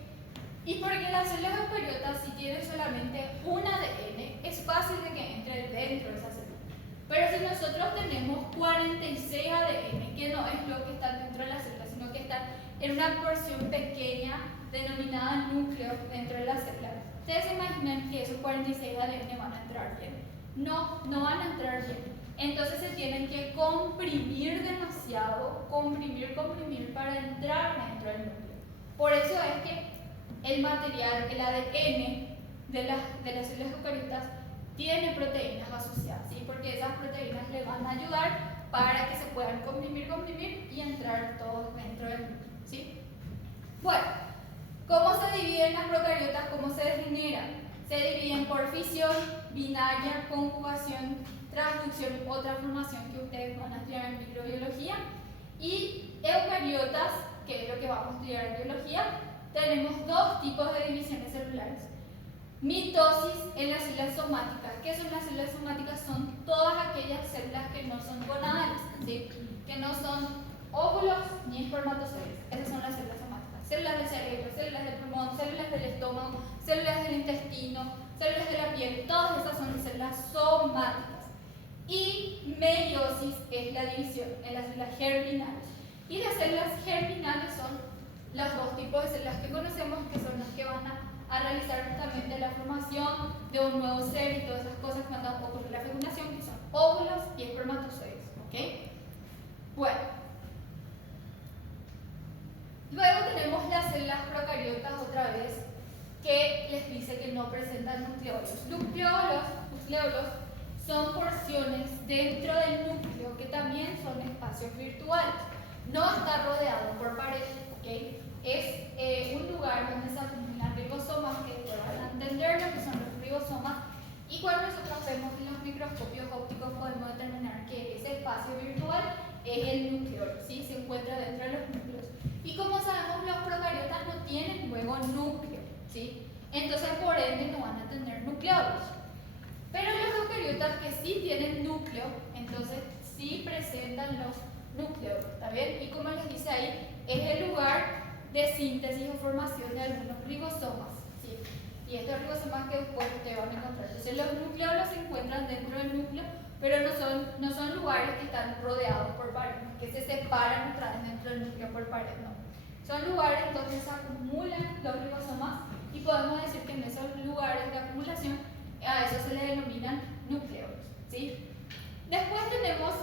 Y porque las células eucariotas, si tienen solamente un ADN, es fácil de que entre dentro de esa célula. Pero si nosotros tenemos 46 ADN, que no es lo que está dentro de la célula, sino que están en una porción pequeña denominada núcleo dentro de la célula, ¿ustedes se imaginan que esos 46 ADN van a entrar bien? No, no van a entrar bien. entonces se tienen que comprimir demasiado, comprimir para entrar dentro del núcleo. Por eso es que el material, el ADN de las células eucariotas tiene proteínas asociadas, ¿sí? Porque esas proteínas le van a ayudar para que se puedan comprimir y entrar todos dentro del núcleo, ¿sí? Bueno, ¿cómo se dividen las procariotas? ¿Cómo se degeneran? Se dividen por fisión, binaria, conjugación, transducción o transformación que ustedes van a estudiar en microbiología. Y eucariotas, que es lo que vamos a estudiar en biología, tenemos dos tipos de divisiones celulares. Mitosis en las células somáticas. ¿Qué son las células somáticas? Son todas aquellas células que no son gonadales, ¿sí? Que no son óvulos ni espermatozoides. Esas son las células somáticas. Células del cerebro, células del pulmón, células del estómago, células del intestino, células de la piel. Todas esas son células somáticas. Y meiosis es la división en las células germinales. Y las células germinales son los dos tipos de células que conocemos, que son las que van a realizar justamente la formación de un nuevo ser y todas esas cosas cuando ocurre la fecundación, que son óvulos y espermatozoides. ¿Okay? Bueno, luego tenemos las células procariotas otra vez, que les dice que no presentan nucleolos. Nucleolos son porciones dentro del núcleo que también son espacios virtuales. No está rodeado por paredes, ¿okay? Es un lugar donde se acumulan ribosomas, que después van a entender lo que son los ribosomas, y cuando nosotros vemos en los microscopios ópticos podemos determinar que ese espacio virtual es el nucleolo, ¿sí? Se encuentra dentro de los núcleos. Y como sabemos, los procariotas no tienen luego núcleo, ¿sí? Entonces por ende no van a tener nucleolos. Pero los eucariotas que sí tienen núcleo, entonces sí presentan los nucleolos, ¿está bien? Y como les dice ahí, es el lugar de síntesis o formación de algunos ribosomas, ¿sí? Y estos ribosomas que después ustedes van a encontrar. Entonces los nucleolos se encuentran dentro del núcleo, pero no son lugares que están rodeados por paredes, que se separan otra vez dentro del núcleo por paredes, no. Son lugares donde se acumulan los ribosomas y podemos decir que en esos lugares de acumulación a eso se le denominan nucleolos, ¿sí? Después tenemos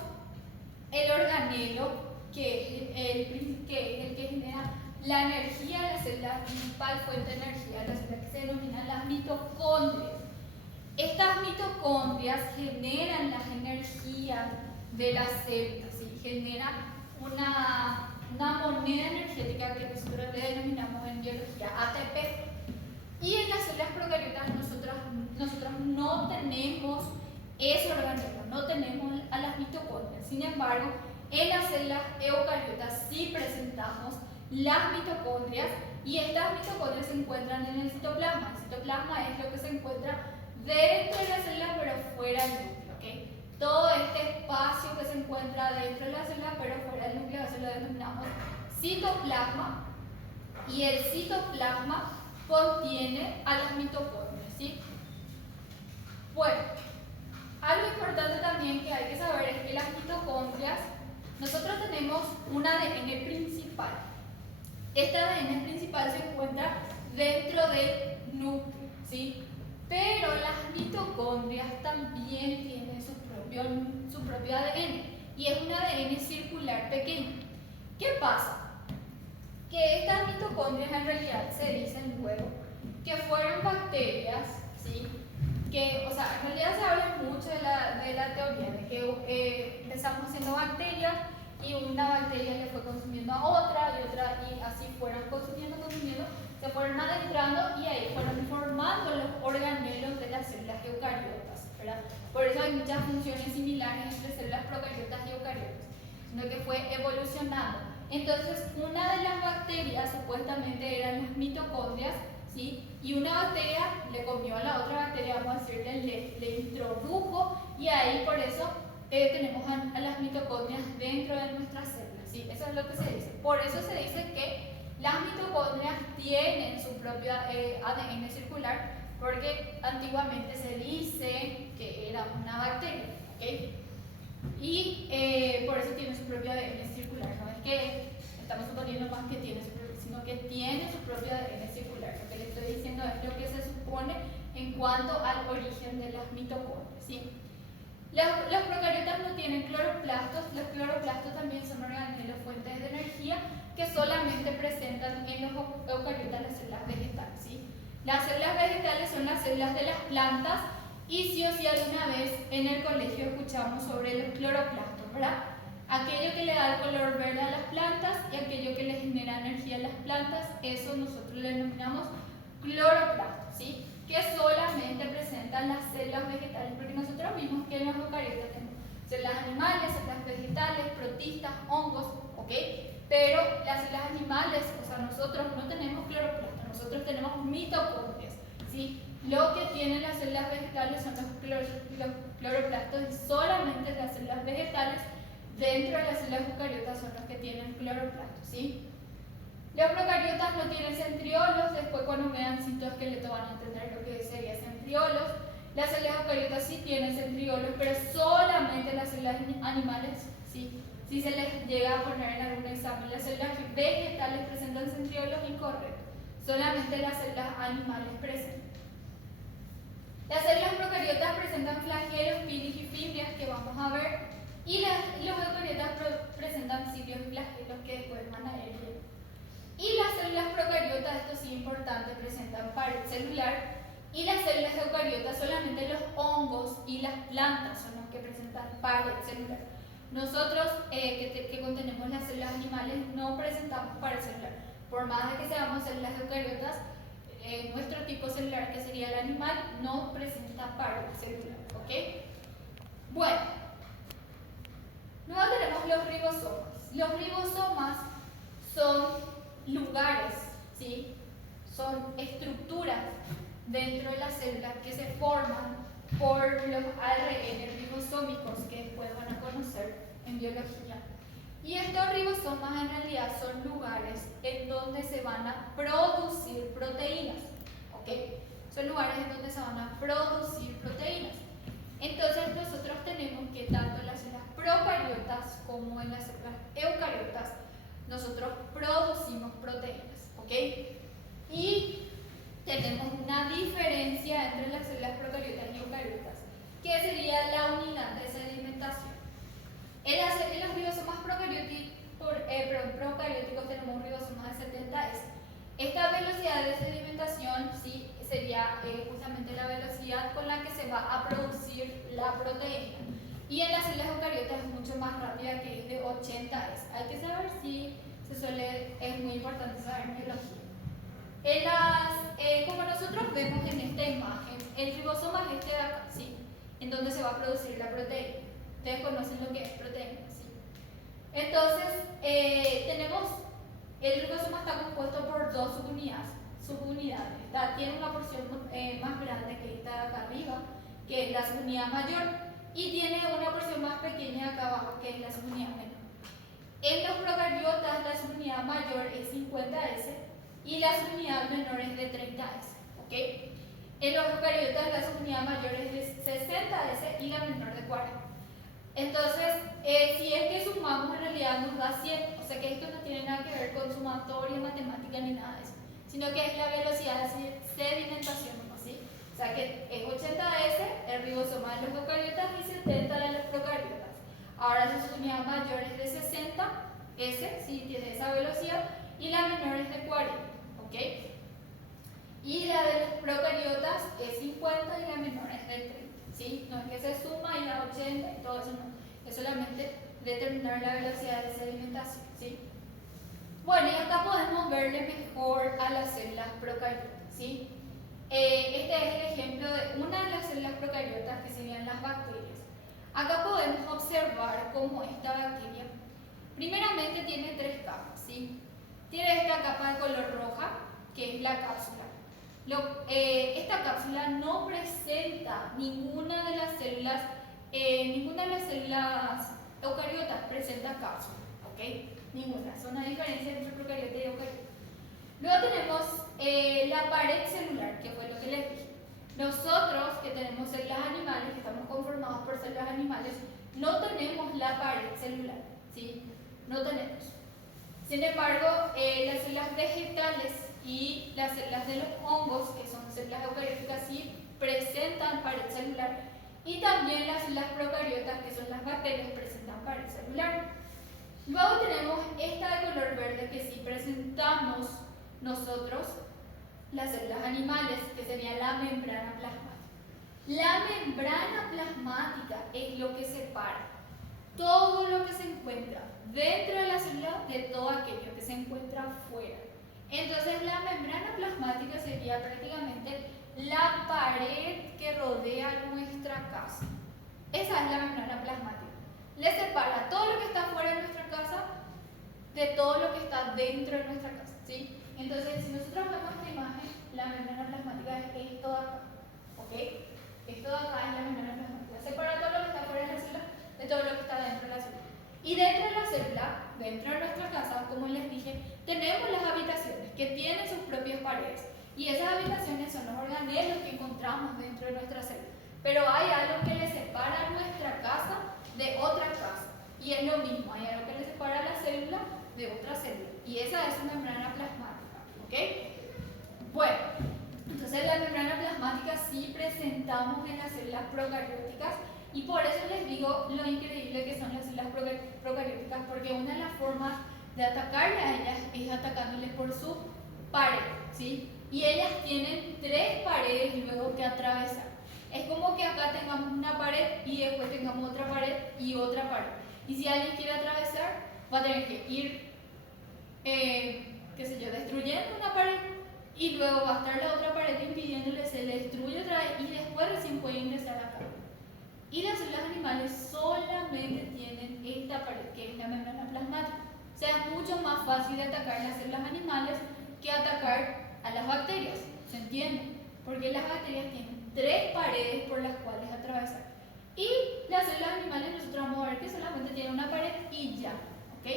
el organelo, que es el que genera la energía de la célula, principal fuente de energía de la célula, que se denominan las mitocondrias. Estas mitocondrias generan las energías de las células, ¿sí? Generan una moneda energética que nosotros le denominamos en biología ATP. Y en las células procariotas nosotros no tenemos ese organelo, no tenemos a las mitocondrias. Sin embargo, en las células eucariotas sí presentamos las mitocondrias, y estas mitocondrias se encuentran en el citoplasma. El citoplasma es lo que se encuentra dentro de la célula pero fuera del núcleo, ¿okay? Todo este espacio que se encuentra dentro de la célula pero fuera del núcleo, eso lo denominamos citoplasma, y el citoplasma contiene a las mitocondrias, ¿sí? Bueno, algo importante también que hay que saber es que las mitocondrias, nosotros tenemos un ADN principal. Este ADN principal se encuentra dentro del núcleo, ¿sí? Pero las mitocondrias también tienen su propio ADN, y es un ADN circular pequeño. ¿Qué pasa? Que estas mitocondrias en realidad se dicen luego que fueron bacterias, ¿sí? Que, o sea, en realidad se habla mucho de la teoría de que empezamos siendo bacterias y una bacteria le fue consumiendo a otra y otra, y así fueron consumiendo, se fueron adentrando y ahí fueron formando los organelos de las células eucariotas, ¿verdad? Por eso hay muchas funciones similares entre células procariotas y eucariotas, sino que fue evolucionando. Entonces, una de las bacterias supuestamente eran las mitocondrias, ¿sí? Y una bacteria le comió a la otra bacteria, vamos a decirle, le introdujo, y ahí por eso tenemos a las mitocondrias dentro de nuestras células, ¿sí? Eso es lo que se dice. Por eso se dice que las mitocondrias tienen su propio ADN circular, porque antiguamente se dice que era una bacteria, ¿ok? Y por eso tiene su propio ADN circular. No es que estamos suponiendo más que tiene su propio, sino que tiene su propio ADN circular. Lo que le estoy diciendo es lo que se supone en cuanto al origen de las mitocondrias, ¿sí? Los procariotas no tienen cloroplastos. Los cloroplastos también son organelos fuentes de energía que solamente presentan en los eucariotas las células vegetales, ¿sí? Las células vegetales son las células de las plantas y sí o sí alguna vez en el colegio escuchamos sobre los cloroplastos, ¿verdad? Aquello que le da el color verde a las plantas y aquello que le genera energía a las plantas, eso nosotros le denominamos cloroplastos, ¿sí? Que solamente presentan las células vegetales, porque nosotros vimos que en los eucariotas tenemos células animales, células vegetales, protistas, hongos, ¿ok? Pero las células animales, o sea, nosotros no tenemos cloroplastos, nosotros tenemos mitocondrias, ¿sí? Lo que tienen las células vegetales son los cloroplastos y solamente las células vegetales dentro de las células eucariotas son los que tienen cloroplastos, ¿sí? Los procariotas no tienen centriolos, después cuando vean citoesqueleto van a entender lo que sería centriolos. Las células eucariotas sí tienen centriolos, pero solamente las células animales, ¿sí? Si se les llega a poner en algún examen, las células vegetales presentan centriolos, incorrecto. Solamente las células animales presentan. Las células procariotas presentan flagelos, pili y fimbrias, que vamos a ver, y los eucariotas presentan cilios y flagelos, que después van a ver bien. Y las células procariotas, esto sí es importante, presentan pared celular, y las células eucariotas solamente los hongos y las plantas son los que presentan pared celular. Nosotros que contenemos las células animales no presentamos pared celular. Por más de que seamos células eucariotas, nuestro tipo celular, que sería el animal, no presenta pared celular, ¿ok? Bueno, luego tenemos los ribosomas. Los ribosomas son lugares, ¿sí? Son estructuras dentro de las células que se forman por los ARN ribosómicos que después van a conocer en biología. Y estos ribosomas en realidad son lugares en donde se van a producir proteínas, ¿ok? Son lugares en donde se van a producir proteínas. Entonces nosotros tenemos que tanto en las células procariotas como en las células eucariotas nosotros producimos proteínas, ¿ok? Y tenemos una diferencia entre las células procariotas y eucariotas, que sería la unidad de sedimentación. En los ribosomas procarióticos tenemos ribosomas de 70S. Esta velocidad de sedimentación, ¿sí? Sería justamente la velocidad con la que se va a producir la proteína. Y en las células eucariotas es mucho más rápida, que es de 80S. Hay que saber si es muy importante saber en biología. Como nosotros vemos en esta imagen, el ribosoma es este de acá, ¿sí? En donde se va a producir la proteína. Ustedes conocen lo que es proteína, ¿sí? Entonces, el ribosoma está compuesto por dos subunidades. Tiene una porción más grande que esta de acá arriba, que es la subunidad mayor, y tiene una porción más pequeña acá abajo, que es la subunidad menor. En los procariotas la subunidad mayor es 50S y la subunidad menor es de 30S, ¿ok? En los eucariotas la subunidad mayor es de 60S y la menor de 40. Entonces, si es que sumamos, en realidad nos da 100, o sea que esto no tiene nada que ver con sumatoria, matemática ni nada de eso, sino que es la velocidad de sedimentación, ¿sí? O sea que es 80S el ribosoma de los eucariotas y 70 de los procariotas. Ahora su subunidad mayor es de 60S, sí, tiene esa velocidad, y la menor es de 40, ¿ok? Y la de los procariotas es 50 y la menor es de 30, ¿sí? No es que se suma y da 80 y todo eso, no. Es solamente determinar la velocidad de sedimentación, ¿sí? Bueno, y acá podemos verle mejor a las células procariotas, ¿sí? Este es el ejemplo de una de las células procariotas, que serían las bacterias. Acá podemos observar cómo esta bacteria, primeramente, tiene tres capas, ¿sí? Tiene esta capa de color roja, que es la cápsula. Esta cápsula no presenta ninguna de las células eucariotas presenta cápsula, ¿ok? Ninguna. Es una diferencia entre procariota y eucariota. Luego tenemos la pared celular, que fue lo que les dije. Nosotros, que tenemos células animales, que estamos conformados por células animales, no tenemos la pared celular, ¿sí? No tenemos. Sin embargo, las células vegetales y las células de los hongos, que son células eucarióticas, sí presentan pared celular. y también las células procariotas, que son las bacterias, presentan pared celular. Luego tenemos esta de color verde, que sí presentamos nosotros las células animales, que sería la membrana plasmática. La membrana plasmática es lo que separa todo lo que se encuentra dentro de la célula de todo aquello que se encuentra fuera. Entonces la membrana plasmática sería prácticamente la pared que rodea nuestra casa. Esa es la membrana plasmática. Le separa todo lo que está fuera de nuestra casa de todo lo que está dentro de nuestra casa, ¿sí? Entonces, si nosotros vemos esta imagen, la membrana plasmática es esto de acá, ¿ok? Esto de acá es la membrana plasmática. Separa todo lo que está fuera de la célula de todo lo que está dentro de la célula. Y dentro de la célula, dentro de nuestra casa, como les dije, tenemos las habitaciones que tienen sus propias paredes. Y esas habitaciones son los organelos que encontramos dentro de nuestra célula. Pero hay algo que le separa nuestra casa de otra casa. Y es lo mismo, hay algo que le separa la célula de otra célula. Y esa es una membrana plasmática, ¿ok? Bueno, entonces la membrana plasmática sí presentamos en las células procarióticas. Y por eso les digo lo increíble que son las células procarióticas, porque una de las formas de atacarle a ellas es atacándoles por su pared, ¿sí? Y ellas tienen 3 paredes luego que atravesar. Es como que acá tengamos una pared y después tengamos otra pared y otra pared. Y si alguien quiere atravesar, va a tener que ir, qué sé yo, destruyendo una pared y luego va a estar la otra pared impidiéndole, se le destruye otra vez y después recién puede ingresar acá. Y las células animales solamente tienen esta pared, que es la membrana plasmática. O sea, es mucho más fácil de atacar las células animales que atacar a las bacterias. ¿Se entiende? Porque las bacterias tienen 3 paredes por las cuales atravesar. Y las células animales nosotros vamos a ver que solamente tienen una pared y ya. ¿Ok?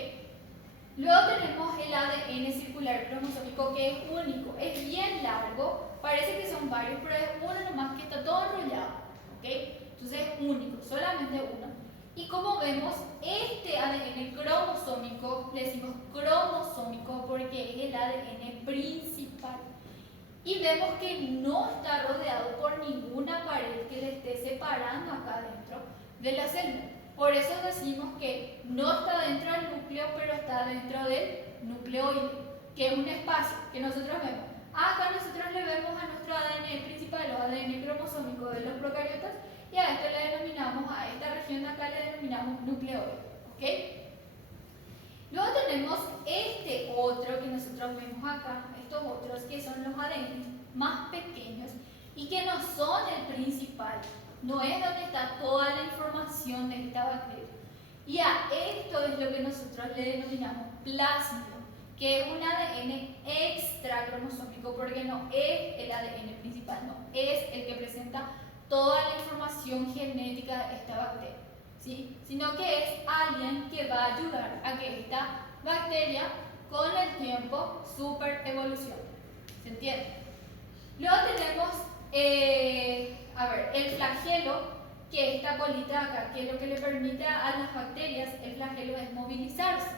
Luego tenemos el ADN circular cromosómico, que es único. Es bien largo, parece que son varios, pero es uno nomás que está todo enrollado. ¿Ok? Entonces es único, solamente uno. Y como vemos, este ADN cromosómico, le decimos cromosómico porque es el ADN principal. Y vemos que no está rodeado por ninguna pared que le esté separando acá dentro de la célula. Por eso decimos que no está dentro del núcleo, pero está dentro del nucleoide, que es un espacio que nosotros vemos. Acá nosotros le vemos a nuestro ADN principal, o ADN cromosómico de los procariotas, y a esto le denominamos, a esta región de acá le denominamos nucleoide. ¿Ok? Luego tenemos este otro que nosotros vemos acá, estos otros que son los ADN más pequeños y que no son el principal, no es donde está toda la información de esta bacteria. Y a esto es lo que nosotros le denominamos plásmido, que es un ADN extra cromosómico porque no es el ADN principal, no es el que presenta toda la información genética de esta bacteria, ¿sí? Sino que es alguien que va a ayudar a que esta bacteria con el tiempo super evolucione. ¿Se entiende? Luego tenemos el flagelo, que es esta colita de acá, que es lo que le permite a las bacterias, el flagelo es movilizarse.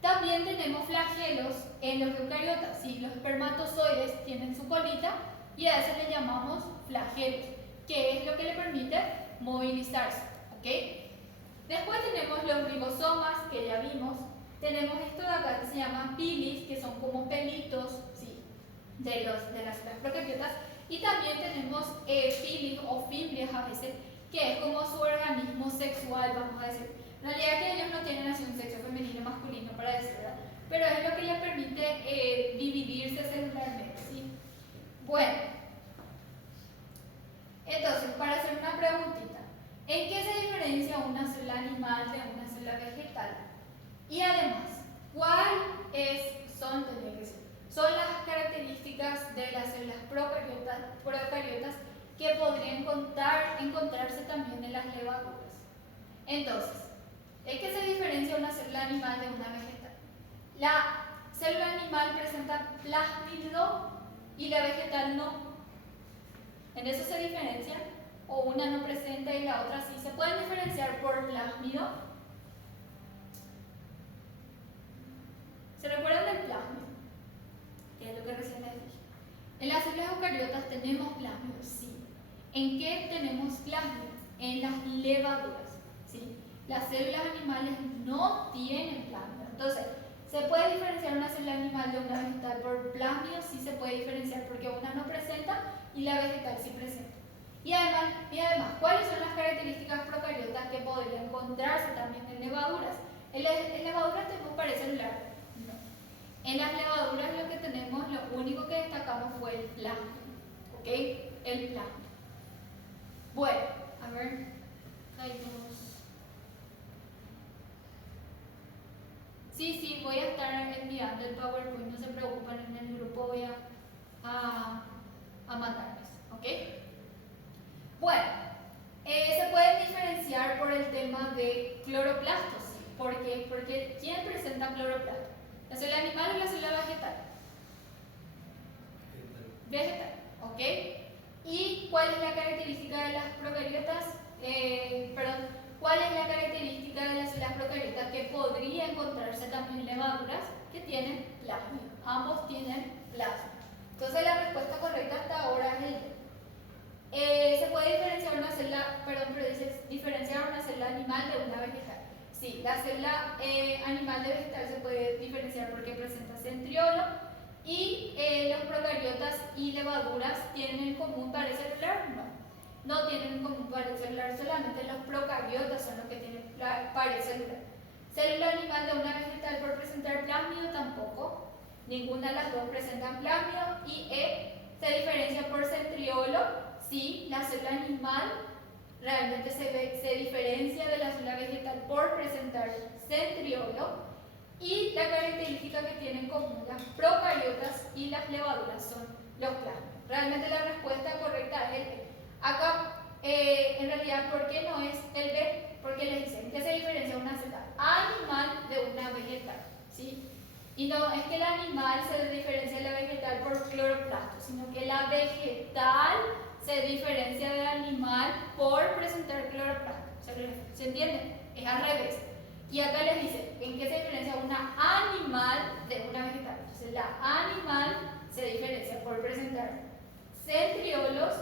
También tenemos flagelos en los eucariotas, ¿sí? Los espermatozoides tienen su colita y a eso le llamamos flagelos, que es lo que le permite movilizarse, ¿ok? Después tenemos los ribosomas, que ya vimos. Tenemos esto de acá que se llama pilis, que son como pelitos, ¿sí? de las células procariotas. Y también tenemos pilis o fimbrias a veces, que es como su organismo sexual, vamos a decir. En realidad que ellos no tienen así un sexo femenino o masculino para decir, ¿verdad? Pero es lo que les permite dividirse celularmente, ¿sí? Bueno, entonces, para hacer una preguntita, ¿en qué se diferencia una célula animal de una célula vegetal? Y además, son las características de las células procariotas que podrían encontrarse también en las levaduras? Entonces, ¿en qué se diferencia una célula animal de una vegetal? La célula animal presenta plásmido y la vegetal no. En eso se diferencian, o una no presenta y la otra sí. Se pueden diferenciar por plásmido. ¿Se recuerdan del plásmido? Que es lo que recién les dije. En las células eucariotas tenemos plásmido, sí. ¿En qué tenemos plasmio? En las levaduras, ¿sí? Las células animales no tienen plasmio. Entonces, ¿se puede diferenciar una célula animal de una vegetal por plasmio? Sí se puede diferenciar porque una no presenta y la vegetal sí presenta. Y además, ¿cuáles son las características procariotas que podrían encontrarse también en levaduras? En levaduras tenemos pared celular. No. En las levaduras lo que tenemos, lo único que destacamos fue el plasmio. ¿Ok? El plasmio. Bueno, a ver, caímos. Sí, voy a estar enviando el PowerPoint, no se preocupen, en el grupo voy a mandarles, ¿ok? Bueno, se pueden diferenciar por el tema de cloroplastos. ¿Por qué? Porque ¿quién presenta cloroplastos? ¿La célula animal o la célula vegetal? Vegetal, ¿ok? ¿Y cuál es la característica de las procariotas? ¿Cuál es la característica de las células procariotas que podría encontrarse también en levaduras que tienen plasmio? Ambos tienen plasmio. Entonces la respuesta correcta hasta ahora es el se puede diferenciar una célula, diferenciar una célula animal de una vegetal. Sí, la célula animal de vegetal se puede diferenciar porque presenta centriolo y los procariotas y levaduras tienen en común pared celular. No tienen en común pared celular, solamente los procariotas son los que tienen pared celular. Célula animal de una vegetal por presentar plasmio tampoco. Ninguna de las dos presentan plasmio. Y se diferencia por centriolo. Sí, la célula animal realmente se diferencia de la célula vegetal por presentar centriolo. Y la característica que tienen en común las procariotas y las levaduras son los plasmios. Realmente la respuesta correcta es el B. Acá, en realidad, ¿por qué no es el B? Porque les dicen que se diferencia una célula animal de una vegetal, ¿sí? Y no es que el animal se diferencia de la vegetal por cloroplasto, sino que la vegetal se diferencia del animal por presentar cloroplasto. ¿Se entiende? Es al revés. Y acá les dice en qué se diferencia una animal de una vegetal. Entonces la animal se diferencia por presentar centriolos,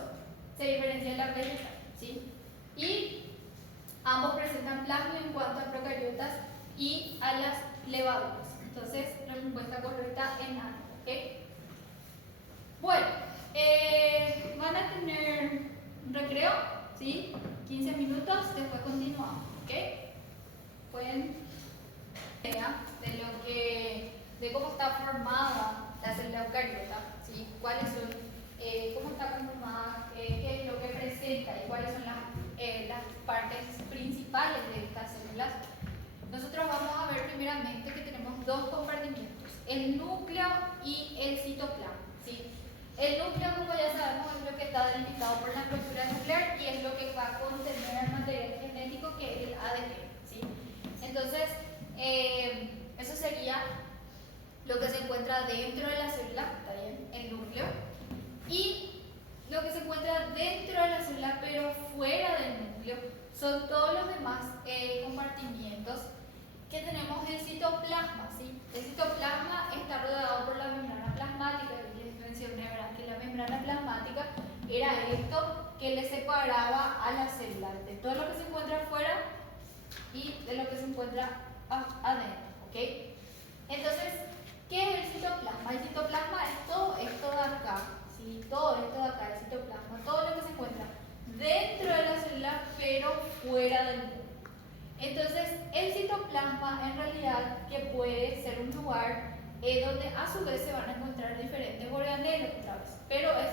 se diferencia de la vegetal, ¿sí? Y ambos presentan plasmio en cuanto a procariotas y a las levaduras. Entonces la respuesta correcta en A, ¿ok? Bueno, van a tener un recreo, ¿sí? 15 minutos, después continuamos, ¿ok? Pueden idea de cómo está formada la célula eucariota, ¿sí? Cuáles son, cómo está conformada, qué es lo que presenta y cuáles son las partes principales de estas células. Nosotros vamos a ver primeramente que tenemos dos compartimientos, el núcleo y el citoplasma, ¿sí? El núcleo, como ya sabemos, es lo que está delimitado por la estructura nuclear y es lo que va a contener el material genético que es el ADN, ¿sí? Entonces, eso sería lo que se encuentra dentro de la célula, ¿está bien? El núcleo. Y lo que se encuentra dentro de la célula, pero fuera del núcleo, son todos los demás compartimientos que tenemos el citoplasma, ¿sí? El citoplasma está rodeado por la membrana plasmática. Les mencioné, ¿verdad?, que la membrana plasmática era esto que le separaba a la célula de todo lo que se encuentra afuera y de lo que se encuentra adentro, ¿ok? Entonces, ¿qué es el citoplasma? El citoplasma es todo esto de acá, ¿sí? Todo esto de acá, el citoplasma, todo lo que se encuentra dentro de la célula, pero fuera del núcleo. Entonces, el citoplasma en realidad que puede ser un lugar donde a su vez se van a encontrar diferentes organelos otra vez, pero es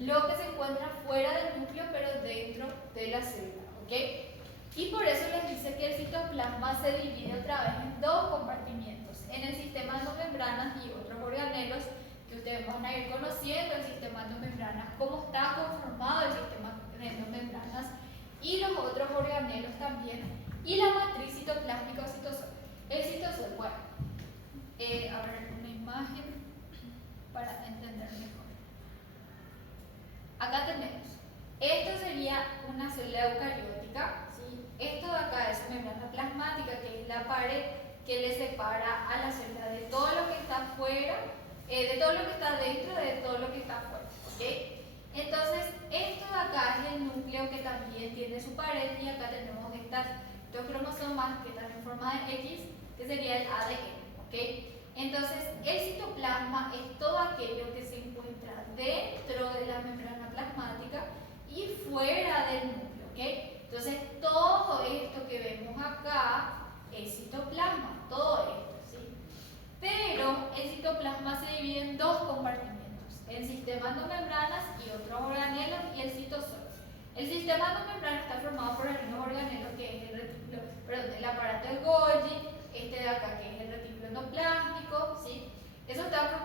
lo que se encuentra fuera del núcleo, pero dentro de la célula, ¿ok? Y por eso les dice que el citoplasma se divide otra vez en dos compartimientos, en el sistema endomembranas y otros organelos que ustedes van a ir conociendo, el sistema endomembranas, cómo está conformado el sistema endomembranas y los otros organelos también, y la matriz citoplásmica o citosol. El citosol, bueno, a ver una imagen para entender mejor. Acá tenemos, esto sería una célula eucariótica, ¿sí? Esto de acá es membrana plasmática, que es la pared que le separa a la célula de todo lo que está fuera, de todo lo que está dentro, de todo lo que está fuera, ¿ok? Entonces, esto de acá es el núcleo que también tiene su pared y acá tenemos estos cromosomas que están en forma de X, que sería el ADN, ¿ok? Entonces, el citoplasma es todo aquello que se encuentra dentro de la membrana plasmática y fuera del núcleo, ¿ok? Entonces, todo esto que vemos acá es citoplasma, todo esto, ¿sí? Pero el citoplasma se divide en dos compartimentos, el sistema endomembranas y otros organelos y el citosol. El sistema endomembrana está formado por algunos organelos que es el aparato de Golgi, este de acá que es el retículo endoplástico, ¿sí? Eso está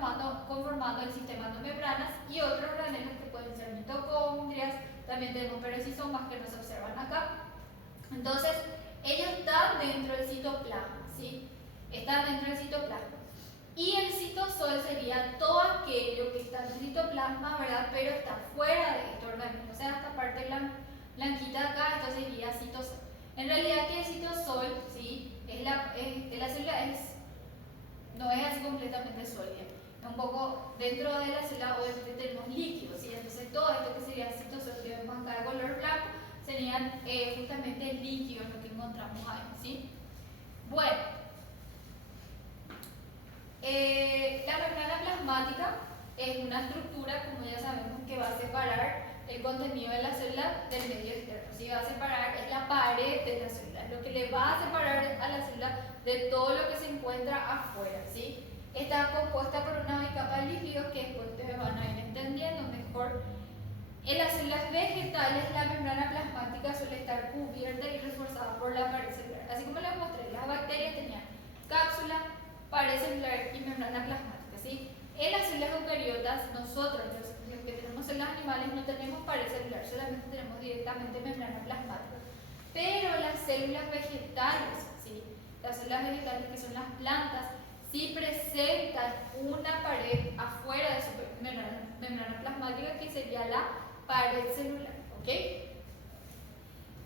conformando el sistema endomembranas y otros organelos que pueden ser mitocondrias, también tenemos peroxisomas que no se observan acá. Entonces, ellos están dentro del citoplasma, ¿sí? Están dentro del citoplasma. Y el citosol sería todo aquello que está en el citoplasma, ¿verdad? Pero está fuera de este organismo. O sea, esta parte blanquita de acá, esto sería citosol. En realidad, que el citosol, ¿sí? La célula no es así completamente sólida. Un poco dentro de la célula obviamente tenemos líquidos, ¿sí? Entonces, todo esto que sería citosol que vemos acá de color blanco serían justamente líquidos lo que encontramos ahí, ¿sí? Bueno. La membrana plasmática es una estructura, como ya sabemos, que va a separar el contenido de la célula del medio externo. ¿Sí? Va a separar, es la pared de la célula, es lo que le va a separar a la célula de todo lo que se encuentra afuera. ¿Sí? Está compuesta por una bicapa de líquidos que después ustedes van a ir entendiendo mejor. En las células vegetales, la membrana plasmática suele estar cubierta y reforzada por la pared celular. Así como les mostré, las bacterias tenían cápsula, pared celular y membrana plasmática, ¿sí? En las células eucariotas, nosotros, los que tenemos células animales, no tenemos pared celular, solamente tenemos directamente membrana plasmática. Pero las células vegetales, ¿sí? Las células vegetales que son las plantas, sí presentan una pared afuera de su membrana plasmática que sería la pared celular, ¿ok?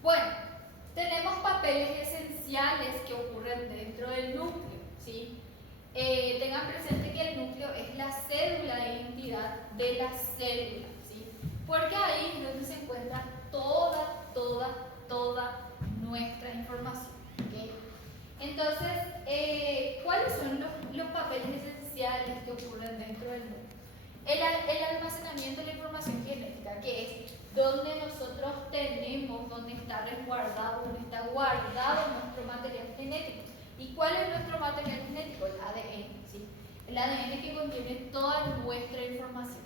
Bueno, tenemos papeles esenciales que ocurren dentro del núcleo, ¿sí? Tengan presente que el núcleo es la célula de identidad de la célula, ¿sí? Porque ahí es donde se encuentra toda nuestra información, ¿ok? Entonces, ¿cuáles son los papeles esenciales que ocurren dentro del núcleo? El almacenamiento de la información genética, que es donde nosotros tenemos, donde está resguardado, donde está guardado nuestro material genético. ¿Y cuál es nuestro material genético? El ADN, ¿sí? El ADN que contiene toda nuestra información.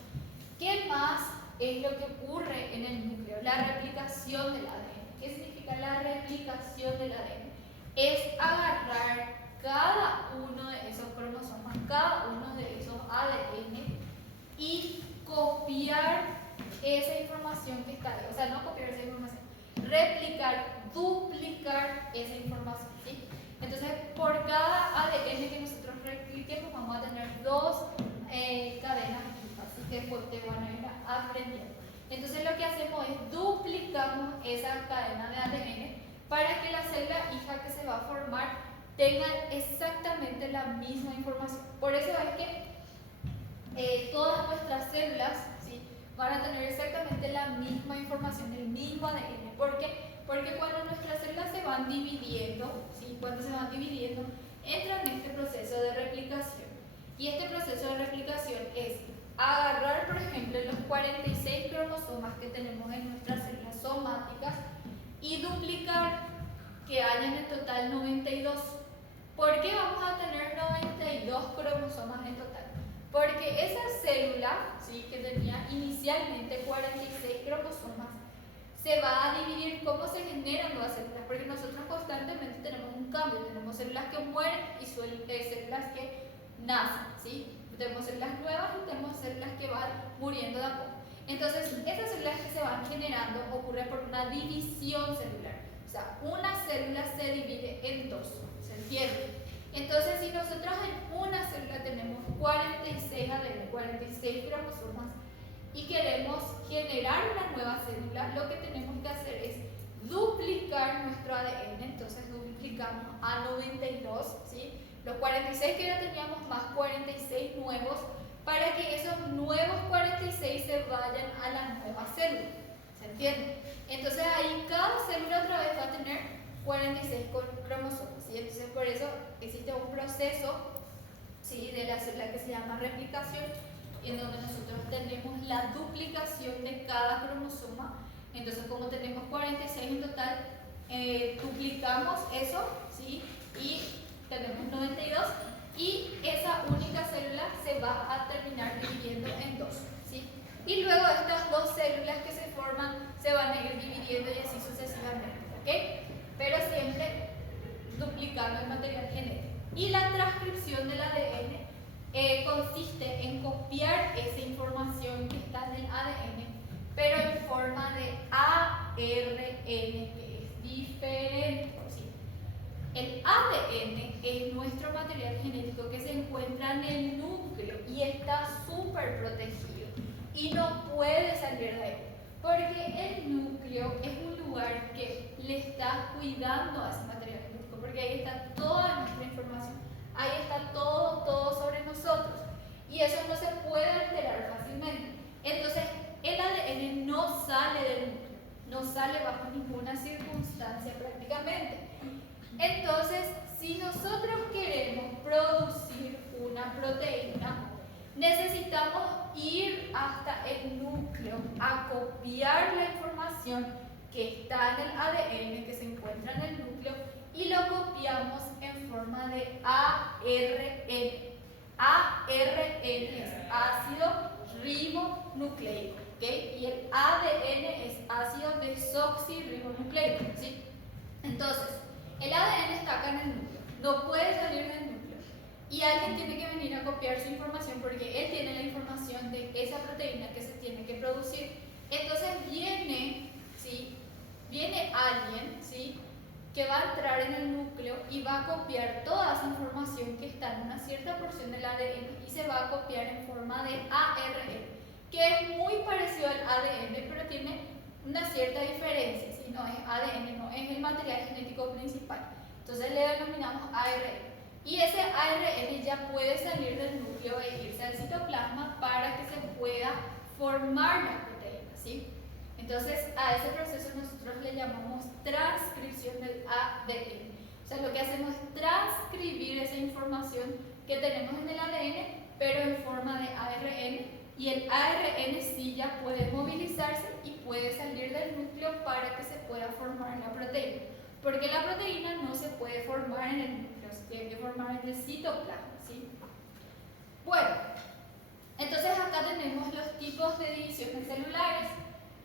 ¿Qué más es lo que ocurre en el núcleo? La replicación del ADN. ¿Qué significa la replicación del ADN? Es agarrar cada uno de esos cromosomas, cada uno de esos ADN y copiar esa información que está ahí. O sea, no copiar esa información, replicar, duplicar esa información, ¿sí? Entonces, por cada ADN que nosotros repliquemos, vamos a tener dos cadenas hijas, así que después te van a ir aprendiendo. Entonces, lo que hacemos es duplicamos esa cadena de ADN para que la célula hija que se va a formar tenga exactamente la misma información. Por eso es que todas nuestras células, ¿sí?, van a tener exactamente la misma información, el mismo ADN. ¿Por qué? Porque cuando nuestras células se van dividiendo, ¿sí?, cuando se van dividiendo, entran en este proceso de replicación. Y este proceso de replicación es agarrar, por ejemplo, los 46 cromosomas que tenemos en nuestras células somáticas y duplicar, que hayan en total 92. ¿Por qué vamos a tener 92 cromosomas en total? Porque esa célula, ¿sí?, que tenía inicialmente 46 cromosomas, se va a dividir. ¿Cómo se generan nuevas células? Porque nosotros constantemente tenemos un cambio, tenemos células que mueren y células que nacen, ¿sí? Tenemos células nuevas y tenemos células que van muriendo de a poco. Entonces, esas células que se van generando ocurren por una división celular. O sea, una célula se divide en dos, ¿se entiende? Entonces, si nosotros en una célula tenemos 46 ADN, 46 cromosomas, y queremos generar una nueva célula, lo que tenemos que hacer es duplicar nuestro ADN. Entonces duplicamos a 92, ¿sí?, los 46 que ya teníamos más 46 nuevos, para que esos nuevos 46 46 se vayan a la nueva célula. ¿Se entiende? Entonces ahí cada célula otra vez va a tener 46 cromosomas, ¿sí? Entonces por eso existe un proceso, ¿sí?, de la célula que se llama replicación, en donde nosotros tenemos la duplicación de cada cromosoma. Entonces como tenemos 46 en total, duplicamos eso, ¿sí?, y tenemos 92, y esa única célula se va a terminar dividiendo en dos, ¿sí? Y luego estas dos células que se forman se van a ir dividiendo y así sucesivamente, ¿ok? Pero siempre duplicando el material genético. Y la transcripción del ADN consiste en copiar esa información que está en el ADN, pero en forma de ARN, que es diferente, ¿sí? El ADN es nuestro material genético que se encuentra en el núcleo y está súper protegido y no puede salir de ahí, porque el núcleo es un lugar que le está cuidando a ese material genético, porque ahí está toda nuestra información, ahí está todo sobre nosotros, y eso no se puede alterar fácilmente. Entonces el ADN no sale del núcleo, no sale bajo ninguna circunstancia prácticamente. Entonces, si nosotros queremos producir una proteína, necesitamos ir hasta el núcleo a copiar la información que está en el ADN, que se encuentra en el núcleo, y lo copiamos en forma de ARN. ARN es ácido ribonucleico, ¿okay? Y el ADN es ácido desoxirribonucleico, ¿sí? Entonces, el ADN está acá en el núcleo, no puede salir del núcleo, y alguien tiene que venir a copiar su información porque él tiene la información de esa proteína que se tiene que producir. Entonces viene, ¿sí?, viene alguien, ¿sí?, que va a entrar en el núcleo y va a copiar toda esa información que está en una cierta porción del ADN y se va a copiar en forma de ARN, que es muy parecido al ADN, pero tiene una cierta diferencia, ¿sí? No es ADN, no es el material genético principal. Entonces le denominamos ARN. Y ese ARN ya puede salir del núcleo e irse al citoplasma para que se pueda formar la proteína, ¿sí? Entonces a ese proceso nosotros le llamamos transcripción del ADN. O sea, lo que hacemos es transcribir esa información que tenemos en el ADN, pero en forma de ARN, y el ARN sí ya puede movilizarse y puede salir del núcleo para que se pueda formar la proteína. Porque la proteína no se puede formar en el núcleo, se tiene que formar en el citoplasma, ¿sí? Bueno, entonces acá tenemos los tipos de divisiones celulares.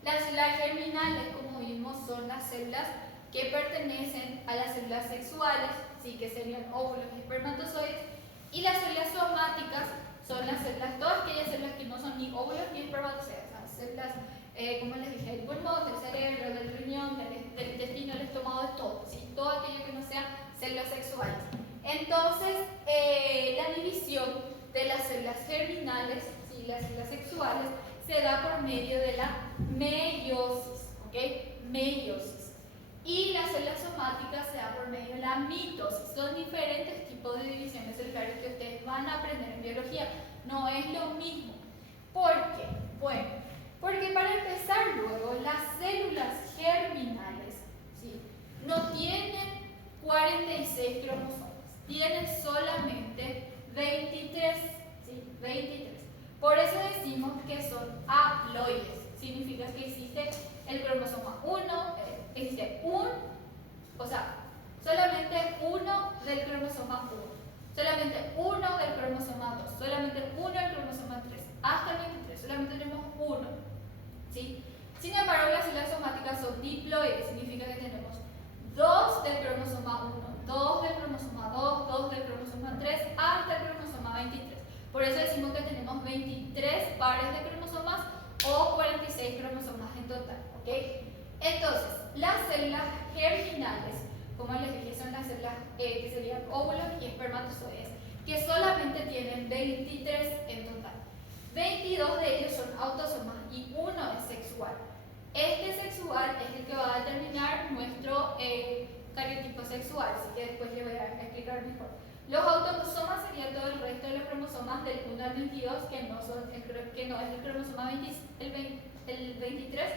Las células germinales, como vimos, son las células que pertenecen a las células sexuales, ¿sí?, que serían óvulos y espermatozoides. Y las células somáticas son las células, todas aquellas células que no son ni óvulos ni espermatozoides, las células, como les dije, del pulmón, del cerebro, del riñón, del intestino, del estómago, de todo, ¿sí?, todo aquello que no sean células sexuales. Entonces, la división de las células germinales, ¿sí?, las células sexuales, se da por medio de la meiosis, ¿ok? Meiosis. Y las células somáticas se da por medio de la mitosis. Son diferentes tipos de divisiones celulares que ustedes van a aprender en biología. No es lo mismo. ¿Por qué? Bueno, porque para empezar luego, las células germinales, ¿sí?, no tienen 46 cromosomas, tienen solamente 23, ¿sí?, 23. Por eso decimos que son haploides. Significa que existe el cromosoma 1, existe solamente uno del cromosoma 1, solamente uno del cromosoma 2, solamente uno del cromosoma 3, hasta el 23, solamente tenemos uno, ¿sí? Sin embargo, las células somáticas son diploides, significa que tenemos 2 del cromosoma 1, 2 del cromosoma 2, 2 del cromosoma 3, hasta el cromosoma 23. Por eso decimos que tenemos 23 pares de cromosomas o 46 cromosomas en total, ¿ok? Entonces, las células germinales, como les dije, son las células que serían óvulos y espermatozoides, que solamente tienen 23 en total. 22 de ellos son autosomas y uno es sexual. Este sexual es el que va a determinar nuestro cariotipo sexual, así que después les voy a explicar mejor. Los autosomas serían todo el resto de los cromosomas del 1 al 22, que no es el cromosoma el 23.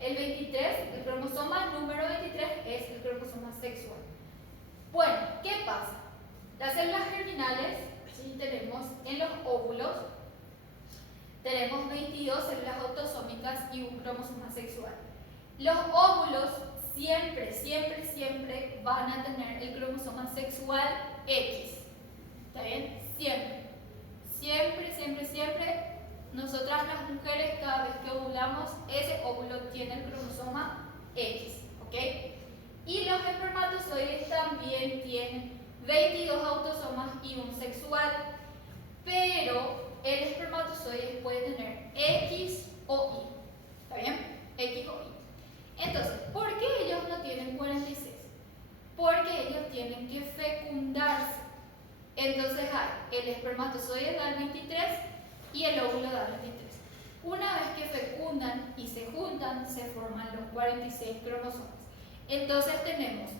El 23, el cromosoma número 23 es el cromosoma sexual. Bueno, ¿qué pasa? Las células germinales, ¿sí? Tenemos en los óvulos, tenemos 22 células autosómicas y un cromosoma sexual. Los óvulos siempre van a tener el cromosoma sexual X. ¿Está bien? Siempre. Nosotras las mujeres, cada vez que ovulamos, ese óvulo tiene el cromosoma X. ¿Ok? Y los espermatozoides también tienen 22 autosomas y un sexual. Pero el espermatozoide puede tener X o Y. ¿Está bien? X o Y. Entonces, ¿por qué ellos no tienen 46? Porque ellos tienen que fecundarse. Entonces hay el espermatozoide da el 23 y el óvulo da el 23. Una vez que fecundan y se juntan, se forman los 46 cromosomas. Entonces tenemos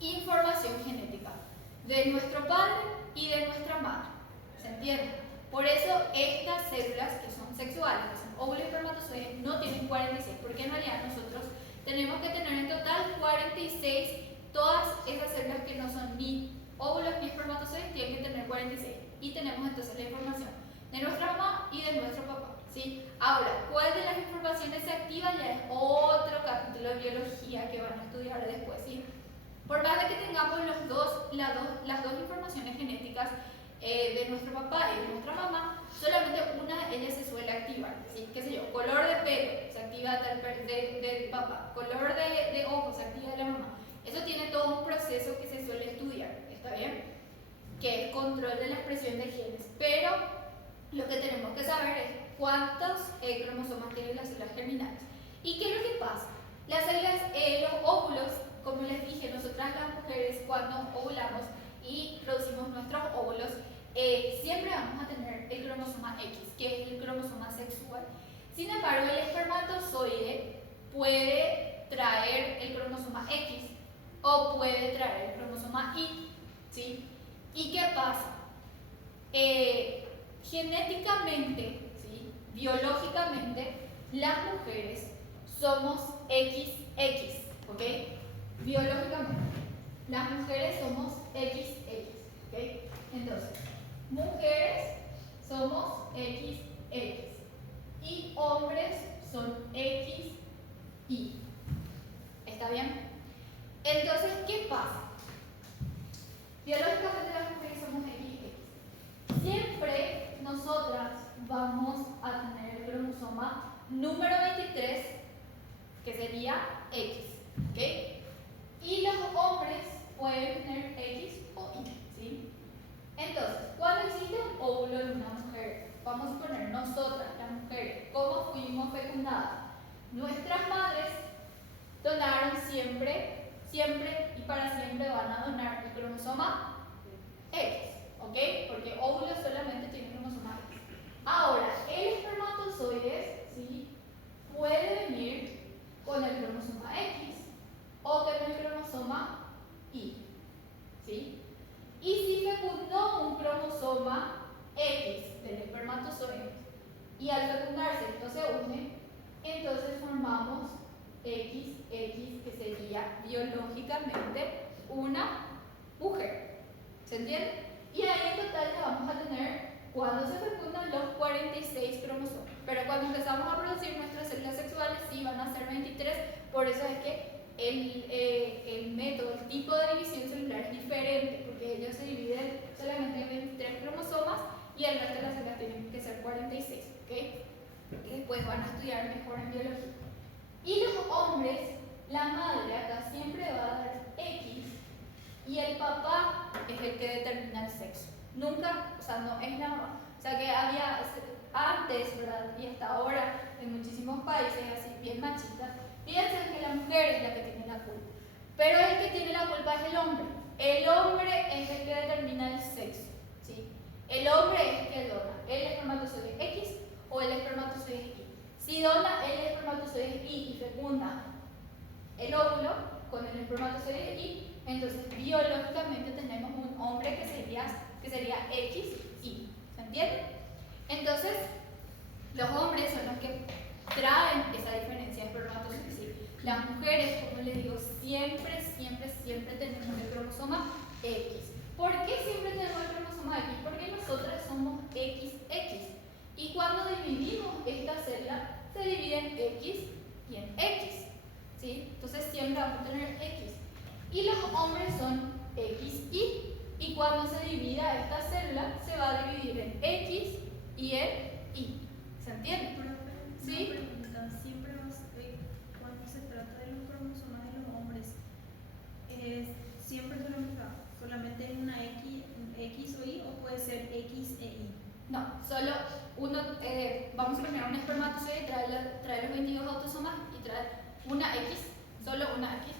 información genética de nuestro padre y de nuestra madre. ¿Se entiende? Por eso estas células que son sexuales, que son óvulos y espermatozoides, no tienen 46, porque en realidad nosotros tenemos que tener en total 46. Todas esas células que no son ni óvulos ni espermatozoides tienen que tener 46. Y tenemos entonces la información de nuestra mamá y de nuestro papá. ¿Sí? Ahora, ¿cuál de las informaciones se activa? Ya es otro capítulo de biología que van a estudiar después. ¿Sí? Por más de que tengamos las dos informaciones genéticas de nuestro papá y de nuestra mamá, solamente una de ellas se suele activar. ¿Sí? ¿Qué sé yo? Color de pelo se activa del papá, color de ojos se activa de la mamá. Eso tiene todo un proceso que se suele estudiar, ¿está bien? Que es control de la expresión de genes. Pero lo que tenemos que saber es cuántos cromosomas tienen las células germinales. ¿Y qué es lo que pasa? Las células, los óvulos, como les dije, nosotras las mujeres cuando ovulamos y producimos nuestros óvulos, siempre vamos a tener el cromosoma X, que es el cromosoma sexual. Sin embargo, el espermatozoide puede traer el cromosoma X o puede traer el cromosoma Y, ¿sí? ¿Y qué pasa? Genéticamente, ¿sí? Biológicamente, las mujeres somos XX, ¿ok? Biológicamente, las mujeres somos XX, ¿ok? Entonces, mujeres somos XX y hombres son XY. ¿Está bien? Entonces, ¿qué pasa? Biológicamente las mujeres somos XX. Siempre nosotras vamos a tener el cromosoma número 23, que sería X, ¿ok? Y los hombres pueden tener X o Y, ¿sí? Entonces, cuando existe un óvulo en una mujer, vamos a poner nosotras, las mujeres, ¿cómo fuimos fecundadas? Nuestras madres donaron siempre y para siempre van a donar el cromosoma X, ¿ok? Porque óvulos solamente tienen cromosoma X. Ahora, el espermatozoide, ¿sí? Puede venir con el cromosoma X o con el cromosoma Y, ¿sí? Y si fecundó un cromosoma X del espermatozoide y al fecundarse esto se une, entonces formamos XX, que sería biológicamente una mujer. ¿Se entiende? Y ahí en total ya vamos a tener, cuando se fecundan, los 46 cromosomas. Pero cuando empezamos a producir nuestras células sexuales, sí van a ser 23. Por eso es que el método, el tipo de división celular es diferente, porque ellos se dividen solamente en 23 cromosomas y el resto de las células tienen que ser 46. ¿Okay? Y después van a estudiar mejor en biología. Y los hombres, la madre acá siempre va a dar X y el papá es el que determina el sexo. Nunca, o sea, no es la mamá. O sea, que había antes, ¿verdad? Y hasta ahora, en muchísimos países así bien machistas, piensan que la mujer es la que tiene la culpa. Pero el que tiene la culpa es el hombre. El hombre es el que determina el sexo, ¿sí? El hombre es el que dona el espermatozoide X o el espermatozoide Y. Si dona el espermatozoide Y y fecunda el óvulo con el espermatozoide Y, entonces biológicamente tenemos un hombre que se que sería X, Y. ¿Se entiende? Entonces, los hombres son los que traen esa diferencia de espermatozoides. ¿Sí? Las mujeres, como les digo, siempre tenemos el cromosoma X. ¿Por qué siempre tenemos el cromosoma X? Porque nosotras somos XX. Y cuando dividimos esta célula, se divide en X y en X. ¿Sí? Entonces siempre vamos a tener X. Y los hombres son XY. Y cuando se divida esta célula, se va a dividir en X y en Y. ¿Se entiende? ¿Sí? Siempre cuando se trata de los cromosomas de los hombres, siempre solamente en una X o Y, o puede ser X e Y. No, solo uno, vamos a poner un espermatozoide, trae los 22 autosomas y trae una X, solo una X,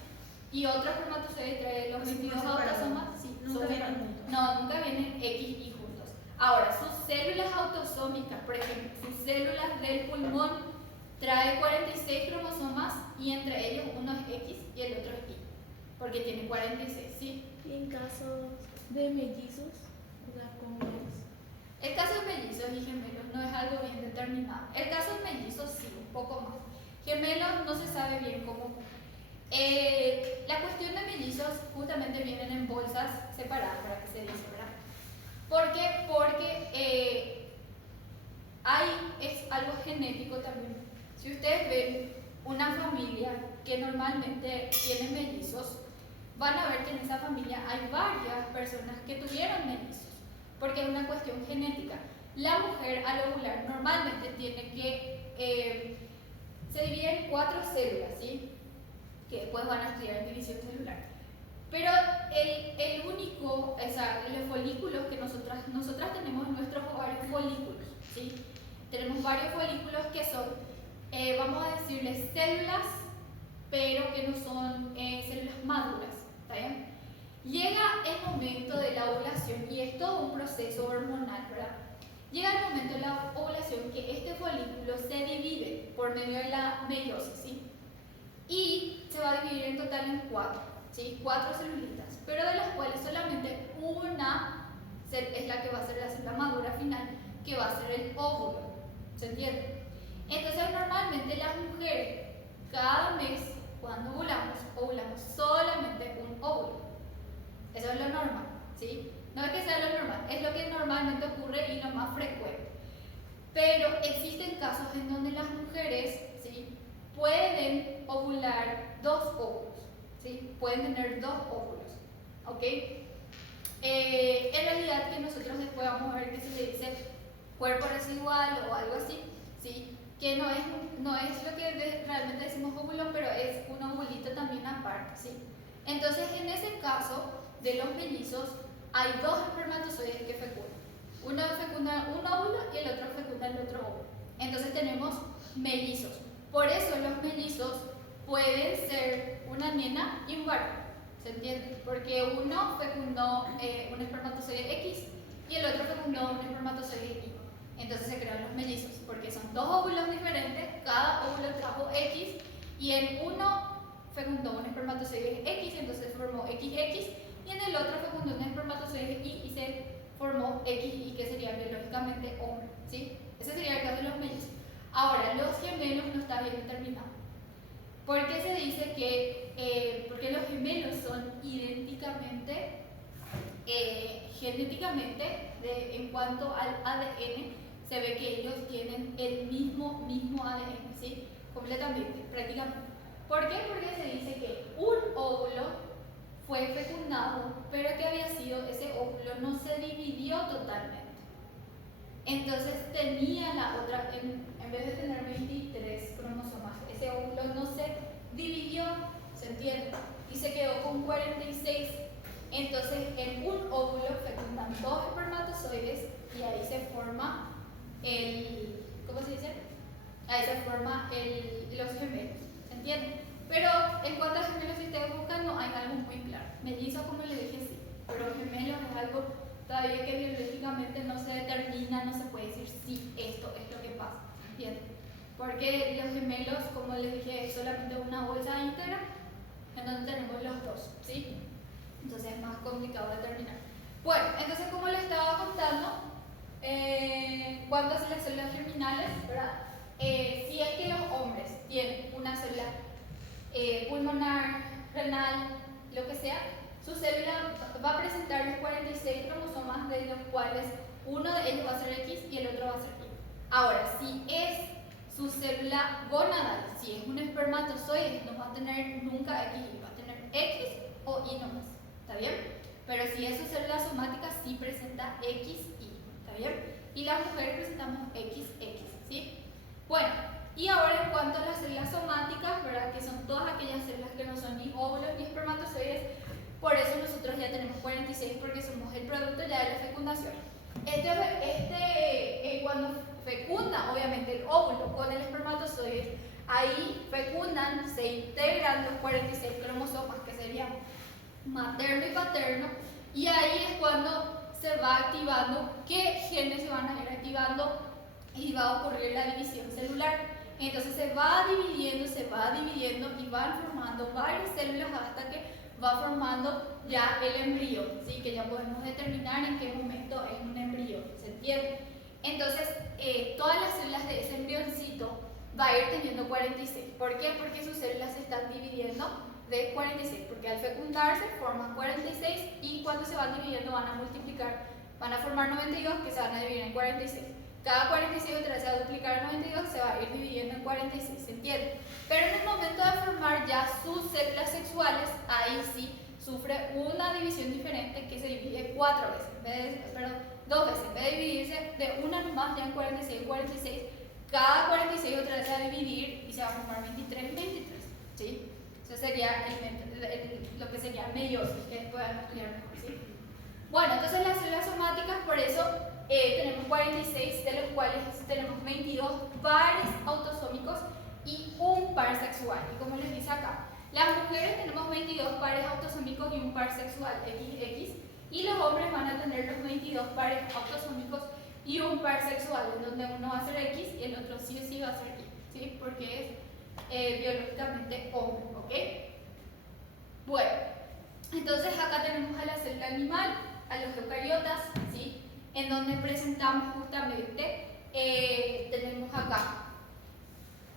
y otro espermatozoide trae los 22 autosomas, sí, nunca vienen juntos. No, nunca vienen X y juntos. Ahora, sus células autosómicas, por ejemplo, sus células del pulmón trae 46 cromosomas y entre ellos uno es X y el otro es Y, porque tiene 46, ¿sí? Y en caso de mellizos, ¿cómo es? El caso de mellizos y gemelos no es algo bien determinado. El caso de mellizos sí, un poco más. Gemelos no se sabe bien cómo. La cuestión de mellizos justamente vienen en bolsas separadas, para que se dice, ¿verdad? ¿Por qué? Porque es algo genético también. Si ustedes ven una familia que normalmente tiene mellizos, van a ver que en esa familia hay varias personas que tuvieron mellizos, porque es una cuestión genética. La mujer al ovular normalmente tiene que, se divide en 4 células, ¿sí? Que después van a estudiar en división celular. Pero el único, o sea, los folículos que nosotras tenemos en nuestros ovarios, folículos, ¿sí? Tenemos varios folículos que son, vamos a decirles células, pero que no son células maduras, ¿está bien? Llega el momento de la ovulación y es todo un proceso hormonal, ¿verdad? Llega el momento de la ovulación que este folículo se divide por medio de la meiosis, ¿sí? Y se va a dividir en total en 4, ¿sí? 4 celulitas, pero de las cuales solamente una es la que va a ser la célula madura final, que va a ser el óvulo, ¿se entiende? Entonces normalmente las mujeres cada mes cuando ovulamos solamente un óvulo. Eso es lo normal, ¿sí? No es que sea lo normal, es lo que normalmente ocurre y lo más frecuente. Pero existen casos en donde las mujeres, ¿sí?, pueden ovular 2 óvulos, ¿sí? Pueden tener 2 óvulos, ¿ok? En realidad que nosotros después vamos a ver que se le dice cuerpo residual o algo así, ¿sí? Que no es lo que realmente decimos óvulo, pero es un ovulito también aparte, ¿sí? Entonces en ese caso de los mellizos hay 2 espermatozoides que fecundan. Uno fecunda un óvulo y el otro fecunda el otro óvulo. Entonces tenemos mellizos. Por eso los mellizos pueden ser una nena y un varón, ¿se entiende? Porque uno fecundó un espermatozoide X y el otro fecundó un espermatozoide Y. Entonces se crean los mellizos, porque son 2 óvulos diferentes, cada óvulo trajo X y en uno fecundó un espermatozoide X, entonces formó XX, y en el otro fecundó un espermatozoide Y y se formó XY, que sería biológicamente hombre, ¿sí? Ese sería el caso de los mellizos. Ahora, los gemelos no está bien determinado. ¿Por qué se dice que, porque los gemelos son idénticamente, genéticamente, en cuanto al ADN, se ve que ellos tienen el mismo ADN, ¿sí? Completamente, prácticamente. ¿Por qué? Porque se dice que un óvulo fue fecundado, pero que había sido, ese óvulo no se dividió totalmente. Entonces tenía la otra, en vez de tener 23 cromosomas, ese óvulo no se dividió, ¿se entiende? Y se quedó con 46. Entonces en un óvulo fecundan 2 espermatozoides y ahí se forma ¿cómo se dice? Ahí se forma los gemelos, ¿se entiende? Pero en cuanto a gemelos, si ustedes buscan, no hay algo muy claro. Mellizos, como le dije, sí, pero gemelos es algo todavía que biológicamente no se determina, no se puede decir sí, esto es lo que pasa, ¿entienden? Porque los gemelos, como les dije, es solamente una bolsa íntegra en donde tenemos los 2, ¿sí? Entonces es más complicado determinar. Bueno, entonces como les estaba contando, cuando a las células germinales, ¿verdad? Si es que los hombres tienen una célula pulmonar, renal, lo que sea, su célula va a presentar los 46 cromosomas, de los cuales uno de ellos va a ser X y el otro va a ser Y. Ahora, si es su célula gonadal, si es un espermatozoide, no va a tener nunca X, va a tener X o Y nomás, ¿está bien? Pero si es su célula somática, sí presenta X, Y, ¿está bien? Y las mujeres presentamos XX, ¿sí? Bueno, y ahora en cuanto a las células somáticas, ¿verdad? Que son todas aquellas células que no son ni óvulos ni espermatozoides, por eso nosotros ya tenemos 46 porque somos el producto ya de la fecundación. Cuando fecunda, obviamente, el óvulo con el espermatozoide, ahí fecundan, se integran los 46 cromosomas que serían materno y paterno, y ahí es cuando se va activando qué genes se van a ir activando y va a ocurrir la división celular. Entonces se va dividiendo y van formando varias células hasta que va formando ya el embrión, ¿sí? Que ya podemos determinar en qué momento es un embrión, ¿se entiende? Entonces, todas las células de ese embrioncito va a ir teniendo 46. ¿Por qué? Porque sus células se están dividiendo de 46, porque al fecundarse forman 46 y cuando se van dividiendo van a multiplicar, van a formar 92 que se van a dividir en 46. Cada 46 otra vez se va a duplicar en 92, se va a ir dividiendo en 46, ¿se entiende? Pero en el momento de formar ya sus células sexuales, ahí sí sufre una división diferente que se divide 4 veces, dos veces, en vez de dividirse de una nomás ya en 46 y 46, cada 46 otra vez se va a dividir y se va a formar 23 y 23, ¿sí? Eso sería lo que sería meiosis, que después vamos a estudiar mejor, ¿sí? Bueno, entonces las células somáticas, por eso tenemos 46, de los cuales tenemos 22 pares autosómicos y un par sexual. Y como les dice acá, las mujeres tenemos 22 pares autosómicos y un par sexual, XX, y los hombres van a tener los 22 pares autosómicos y un par sexual, en donde uno va a ser X y el otro sí o sí va a ser Y, ¿sí? Porque es biológicamente hombre, ¿ok? Bueno, entonces acá tenemos a la célula animal, a los eucariotas, ¿sí? En donde presentamos justamente, tenemos acá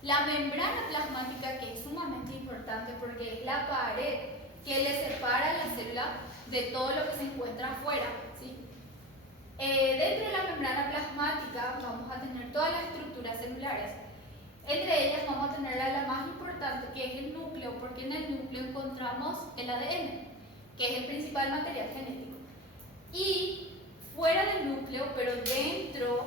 la membrana plasmática, que es sumamente importante porque es la pared que le separa la célula de todo lo que se encuentra afuera, ¿sí? Dentro de la membrana plasmática vamos a tener todas las estructuras celulares. Entre ellas vamos a tener la más importante, que es el núcleo, porque en el núcleo encontramos el ADN, que es el principal material genético. Y fuera del núcleo, pero dentro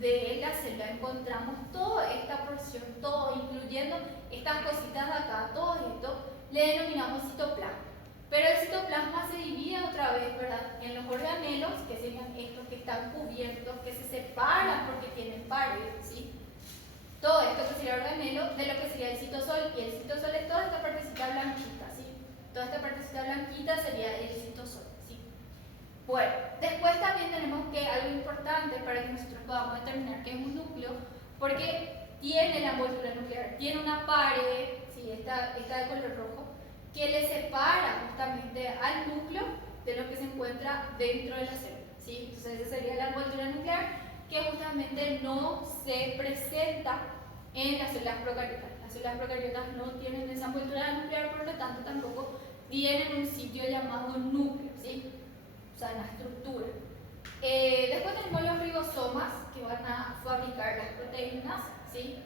de la célula, encontramos toda esta porción, todo, incluyendo estas cositas de acá, todo esto, le denominamos citoplasma. Pero el citoplasma se divide otra vez, ¿verdad?, en los organelos, que serían estos que están cubiertos, que se separan porque tienen pared, ¿sí? Todo esto que sería organelo de lo que sería el citosol, y el citosol es toda esta partecita blanquita, ¿sí? Toda esta partecita blanquita sería el citosol, ¿sí? Bueno, después también tenemos que algo importante para que nosotros podamos determinar qué es un núcleo, porque tiene la envoltura nuclear, tiene una pared, ¿sí? Esta de color rojo, que le separa justamente al núcleo de lo que se encuentra dentro de la célula, ¿sí? Entonces esa sería la envoltura nuclear, que justamente no se presenta en las células procariotas. Las células procariotas no tienen esa envoltura nuclear, por lo tanto tampoco tienen un sitio llamado núcleo, ¿sí? O sea, en la estructura. Después tenemos los ribosomas, que van a fabricar las proteínas, ¿sí?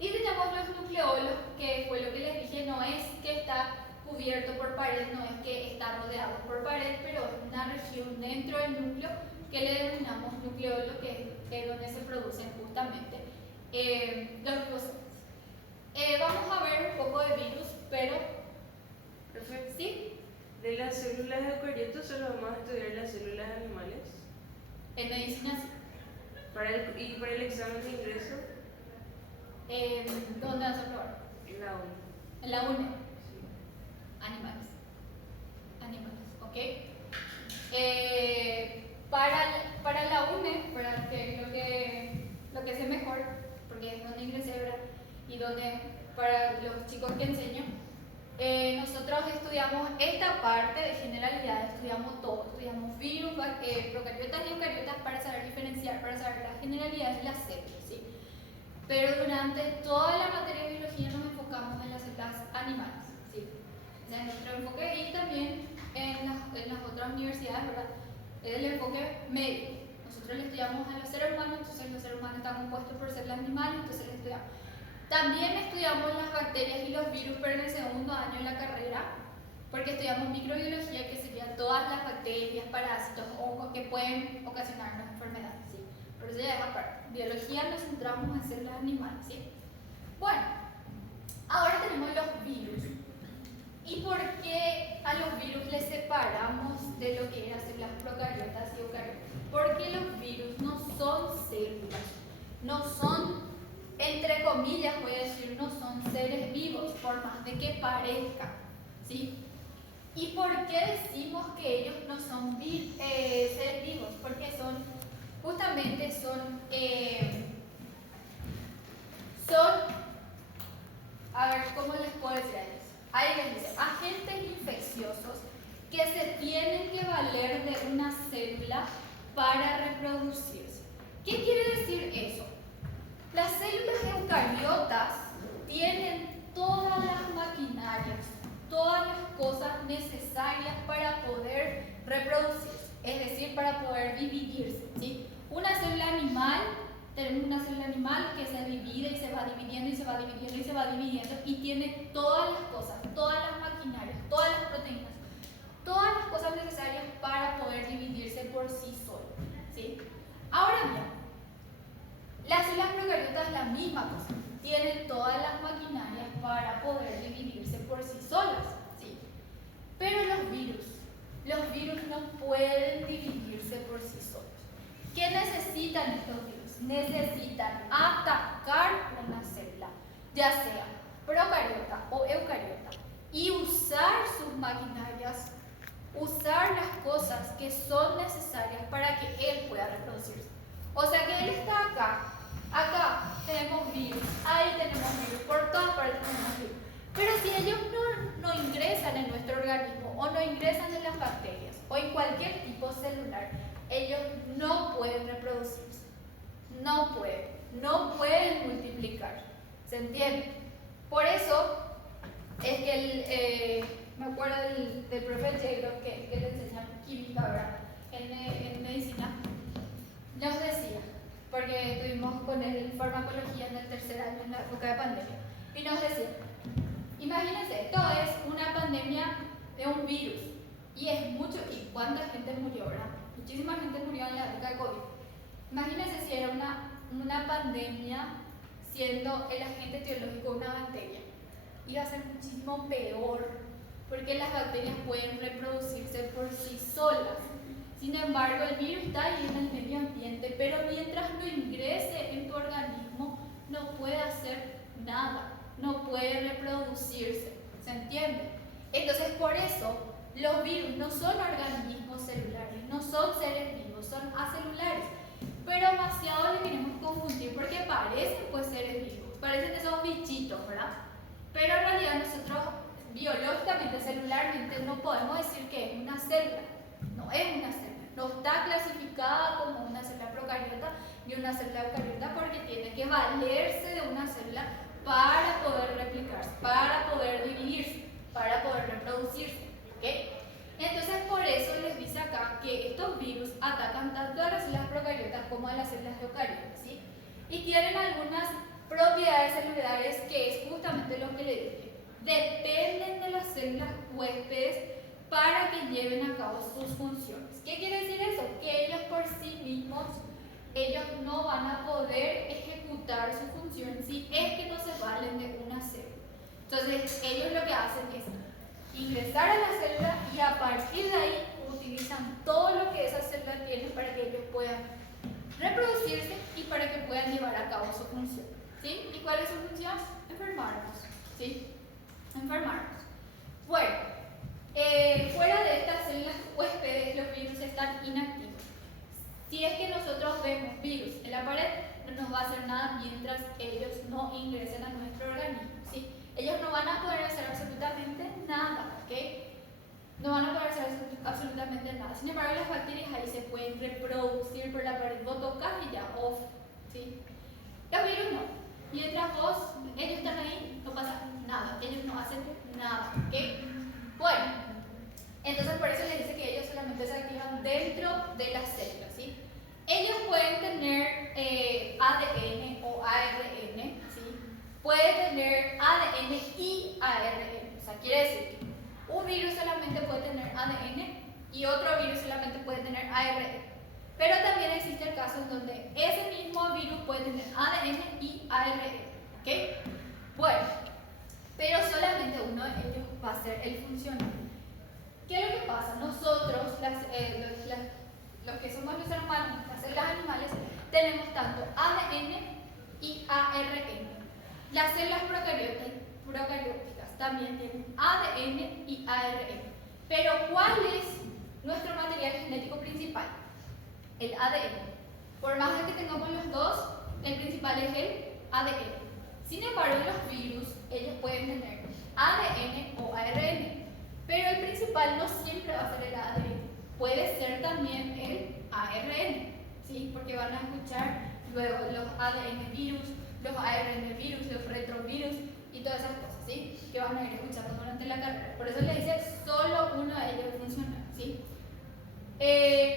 Y tenemos los nucleolos, que fue lo que les dije, no es que está cubierto por pared, no es que está rodeado por pared, pero es una región dentro del núcleo que le denominamos nucleolo, que es donde se producen justamente los ribosomas. Vamos a ver un poco de virus, pero Profe, ¿sí? de las células eucariotas solo vamos a estudiar las células animales. En medicina sí. Y para el examen de ingreso, ¿Dónde vas a probar? en la 1. En la UNE. Sí. Animales, ¿ok? Para la UNE, para que lo que sé mejor, porque es donde ingresé, ¿verdad? Y donde para los chicos que enseño, nosotros estudiamos esta parte de generalidad, estudiamos todo, estudiamos virus, procariotas y eucariotas para saber diferenciar, para saber las generalidades de las células, ¿sí? Pero durante toda la materia de biología nos enfocamos en las células animales, ¿sí? O sea, nuestro enfoque y también en las otras universidades, ¿verdad? Es el enfoque médico. Nosotros le estudiamos a los seres humanos, entonces los seres humanos están compuestos por células animales, entonces le estudiamos. También estudiamos las bacterias y los virus, pero en el segundo año de la carrera, porque estudiamos microbiología, que serían todas las bacterias, parásitos, hongos que pueden ocasionarnos enfermedades, ¿sí? Por eso ya es aparte. Biología nos centramos en células animales, ¿sí? Bueno, ahora tenemos los virus. ¿Y por qué a los virus les separamos de lo que eran células procariotas y eucariotas? Porque los virus no son células, no son, entre comillas voy a decir, no son seres vivos, por más de que parezcan, ¿sí? ¿Y por qué decimos que ellos no son seres vivos? Porque justamente son, a ver, ¿cómo les puedo decir a ellos? Ahí les dice, agentes infecciosos que se tienen que valer de una célula para reproducirse. ¿Qué quiere decir eso? Las células eucariotas tienen todas las maquinarias, todas las cosas necesarias para poder reproducirse, es decir, para poder dividirse, ¿sí? Una célula animal, tenemos una célula animal que se divide y se va dividiendo y se va dividiendo y se va dividiendo y tiene todas las cosas, todas las maquinarias, todas las proteínas, todas las cosas necesarias para poder dividirse por sí solo, ¿sí? Ahora bien, las células procariotas es la misma cosa, tienen todas las maquinarias para poder dividirse por sí solas, ¿sí? Pero los virus no pueden dividirse por sí solos. ¿Qué necesitan estos virus? Necesitan atacar una célula, ya sea procariota o eucariota, y usar sus maquinarias, usar las cosas que son necesarias para que él pueda reproducirse. O sea que él está acá tenemos virus, ahí tenemos virus, por todas partes tenemos virus. Pero si ellos no ingresan en nuestro organismo o no ingresan en las bacterias o en cualquier tipo celular, ellos no pueden reproducirse, no pueden multiplicar, ¿se entiende? Por eso es que me acuerdo del profe Jayro que le enseña química, ¿verdad? En medicina, nos decía, porque estuvimos con él en farmacología en el tercer año en la época de pandemia, y nos decía, imagínense, esto es una pandemia de un virus, y es mucho, y cuánta gente murió, ¿verdad? Muchísima gente murió en la época de COVID. Imagínense si era una pandemia siendo el agente etiológico una bacteria. Iba a ser muchísimo peor, porque las bacterias pueden reproducirse por sí solas. Sin embargo, el virus está ahí en el medio ambiente, pero mientras no ingrese en tu organismo, no puede hacer nada, no puede reproducirse, ¿se entiende? Entonces, por eso, los virus no son organismos celulares, no son seres vivos, son acelulares. Pero demasiado le queremos confundir porque parecen pues seres vivos, parecen que son bichitos, ¿verdad? Pero en realidad nosotros biológicamente, celularmente, no podemos decir que es una célula, no es una célula, no está clasificada como una célula procariota ni una célula eucariota porque tiene que valerse de una célula para poder replicarse, para poder dividirse, para poder reproducirse, ¿ok? Entonces por eso les dice acá que estos virus atacan tanto a las células procariotas como a las células eucariotas, ¿sí? Y tienen algunas propiedades celulares que es justamente lo que le dije. Dependen de las células huéspedes para que lleven a cabo sus funciones. ¿Qué quiere decir eso? Que ellos por sí mismos, ellos no van a poder ejecutar su función si es que no se valen de una célula. Entonces ellos lo que hacen es ingresar a la célula y a partir de ahí utilizan todo lo que esa célula tiene para que ellos puedan reproducirse y para que puedan llevar a cabo su función, ¿sí? ¿Y cuál es su función? Enfermarnos, ¿sí? Enfermarnos. Bueno, fuera de estas células huéspedes, los virus están inactivos. Si es que nosotros vemos virus en la pared, no nos va a hacer nada mientras ellos no ingresen a nuestro organismo, ¿sí? Ellos no van a poder hacer absolutamente nada, ¿ok? No van a poder hacer absolutamente nada. Sin embargo, las bacterias ahí se pueden reproducir por la pared. Vos tocas y ya, off, ¿sí? Los virus no. Mientras ellos están ahí, no pasa nada. Ellos no hacen nada, ¿ok? Bueno, entonces por eso les dice que ellos solamente se activan dentro de las células, ¿sí? Ellos pueden tener ADN o ARN, ¿sí? Puede tener ADN y ARN. O sea, quiere decir que un virus solamente puede tener ADN y otro virus solamente puede tener ARN. Pero también existe el caso en donde ese mismo virus puede tener ADN y ARN, ¿ok? Bueno, pero solamente uno de ellos va a ser el funcional. ¿Qué es lo que pasa? Nosotros, los que somos los seres humanos, las células animales, tenemos tanto ADN y ARN. Las células procarióticas también tienen ADN y ARN. Pero ¿cuál es nuestro material genético principal? El ADN. Por más que tengamos los dos, el principal es el ADN. Sin embargo, los virus, ellos pueden tener ADN o ARN, pero el principal no siempre va a ser el ADN. Puede ser también el ARN, ¿sí? Porque van a escuchar luego los ADN virus, los ARN virus, los retrovirus y todas esas cosas, ¿sí? Que van a ir escuchando durante la carrera. Por eso les dice solo uno de ellos funciona, ¿sí?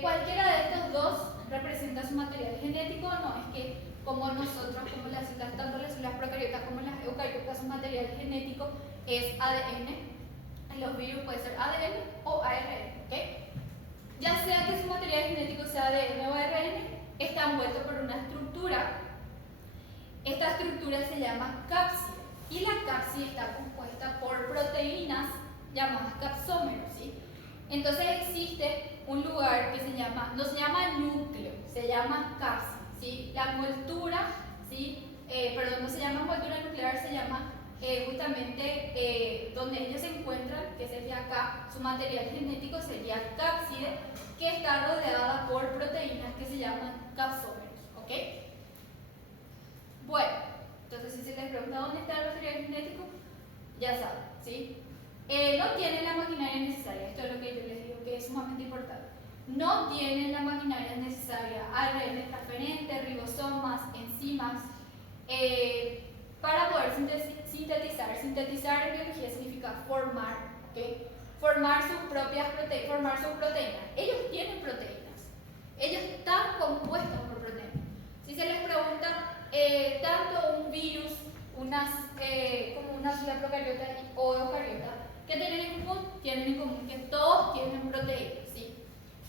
Cualquiera de estos dos representa su material genético. No es que como nosotros, como las células, tanto las células procariotas como las eucariotas, su material genético es ADN. En los virus puede ser ADN o ARN, ¿ok? Ya sea que su material genético sea ADN o ARN, está envuelto por una estructura. Esta estructura se llama cápside y la cápside está compuesta por proteínas llamadas capsómeros, ¿sí? Entonces existe un lugar que no se llama núcleo, se llama cápside, ¿sí? La envoltura, ¿sí? No se llama envoltura nuclear, se llama justamente donde ellos se encuentran, que sería acá, su material genético sería cápside, que está rodeada por proteínas que se llaman capsómeros, ¿ok? Bueno, entonces si se les pregunta dónde está el material genético, ya saben, ¿sí? No tienen la maquinaria necesaria, esto es lo que yo les digo que es sumamente importante. No tienen la maquinaria necesaria, ARN transferente, ribosomas, enzimas, para poder sintetizar. Sintetizar en biología significa formar, ¿ok? Formar sus proteínas. Ellos tienen proteínas, ellos están compuestos por proteínas. Si se les pregunta, tanto un virus, como una célula procariota o eucariota, ¿qué tienen en común? Tienen en común que todos tienen proteínas, ¿sí?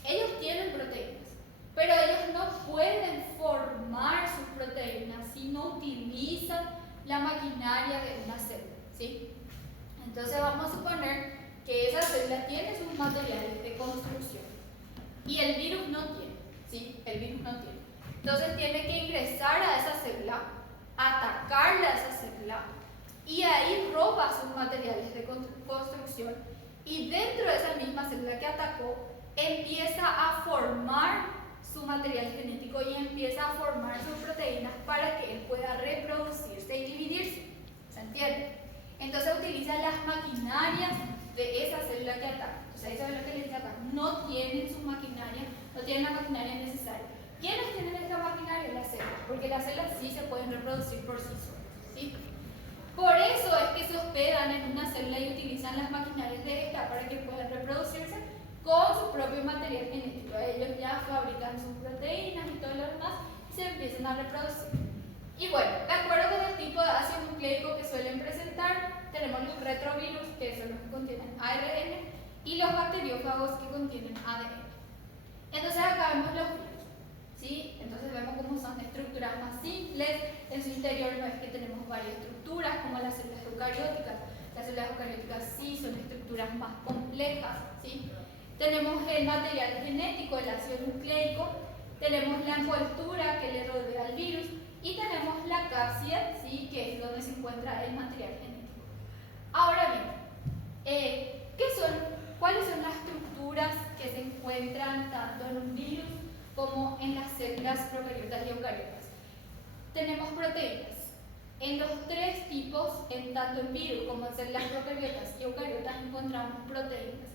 Ellos tienen proteínas, pero ellos no pueden formar sus proteínas si no utilizan la maquinaria de una célula, ¿sí? Entonces vamos a suponer que esa célula tiene sus materiales de construcción y el virus no tiene, ¿sí? El virus no tiene. Entonces tiene que ingresar a esa célula, atacarla a esa célula y ahí roba sus materiales de construcción y dentro de esa misma célula que atacó empieza a formar su material genético y empieza a formar sus proteínas para que él pueda reproducirse y dividirse. ¿Se entiende? Entonces utiliza las maquinarias de esa célula que ataca. O sea, eso es lo que les dice acá. No tienen su maquinaria, no tienen la maquinaria necesaria. ¿Quiénes tienen esta maquinaria? Las células, porque las células sí se pueden reproducir por sí solas, ¿sí? Por eso es que se hospedan en una célula y utilizan las maquinarias de esta para que puedan reproducirse con su propio material genético. Ellos ya fabrican sus proteínas y todo lo demás y se empiezan a reproducir. Y bueno, de acuerdo con el tipo de ácido nucleico que suelen presentar, tenemos los retrovirus, que son los que contienen ARN, y los bacteriófagos, que contienen ADN. Entonces acá vemos los virus, ¿sí? Entonces vemos cómo son estructuras más simples. En su interior no es que tenemos varias estructuras como las células eucarióticas. Las células eucarióticas sí son estructuras más complejas, ¿sí? Tenemos el material genético, el ácido nucleico, tenemos la envoltura que le rodea al virus y tenemos la cápside, ¿sí? Que es donde se encuentra el material genético. Ahora bien, ¿cuáles son las estructuras que se encuentran tanto en un virus como en las células procariotas y eucariotas? Tenemos proteínas. en los tres tipos, en tanto en virus como en células procariotas y eucariotas, encontramos proteínas.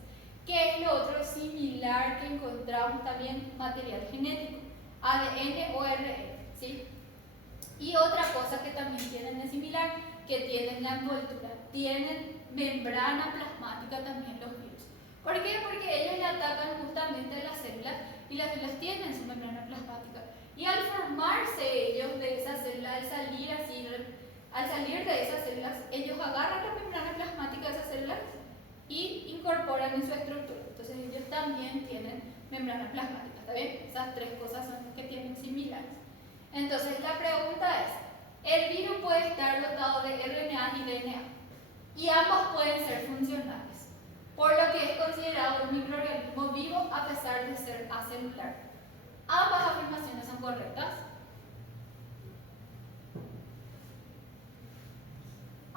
¿Qué es lo otro similar que encontramos también? Material genético, ADN o RNA, ¿sí? Y otra cosa que también tienen de similar, que tienen la envoltura, tienen membrana plasmática también los virus. ¿Por qué? Porque ellos le atacan justamente a las células y las células tienen su membrana plasmática. Y al formarse ellos de esas células, al salir de esas células, ellos agarran la membrana plasmática de esas células y incorporan en su estructura. Entonces ellos también tienen membrana plasmática, ¿está bien? Esas tres cosas son las que tienen similares. Entonces la pregunta es, el virus puede estar dotado de RNA y DNA y ambos pueden ser funcionales, por lo que es considerado un microorganismo vivo a pesar de ser acelular. ¿Ambas afirmaciones son correctas?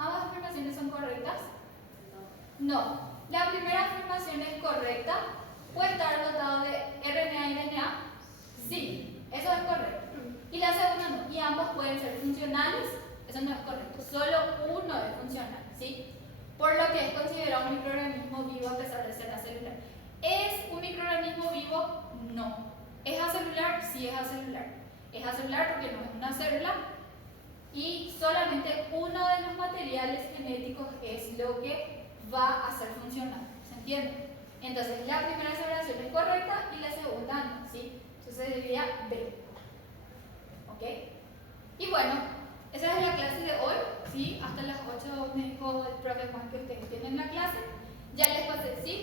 ¿Ambas afirmaciones son correctas? No. La primera afirmación es correcta. ¿Puede estar dotado de RNA y DNA? Sí, eso es correcto. Y la segunda no. ¿Y ambos pueden ser funcionales? Eso no es correcto. Solo uno es funcional, ¿sí? Por lo que es considerado un microorganismo vivo a pesar de ser acelular. ¿Es un microorganismo vivo? No. ¿Es acelular? Sí, es acelular. Es acelular porque no es una célula y solamente uno de los materiales genéticos es lo que va a ser funcional. ¿Se entiende? Entonces, la primera aseveración es correcta y la segunda no, ¿sí? Entonces sería B. ¿Ok? Y bueno, esa es la clase de hoy, ¿sí? Hasta las 8 me dijo el profe Juan que ustedes tienen la clase. Ya les pasé, ¿sí?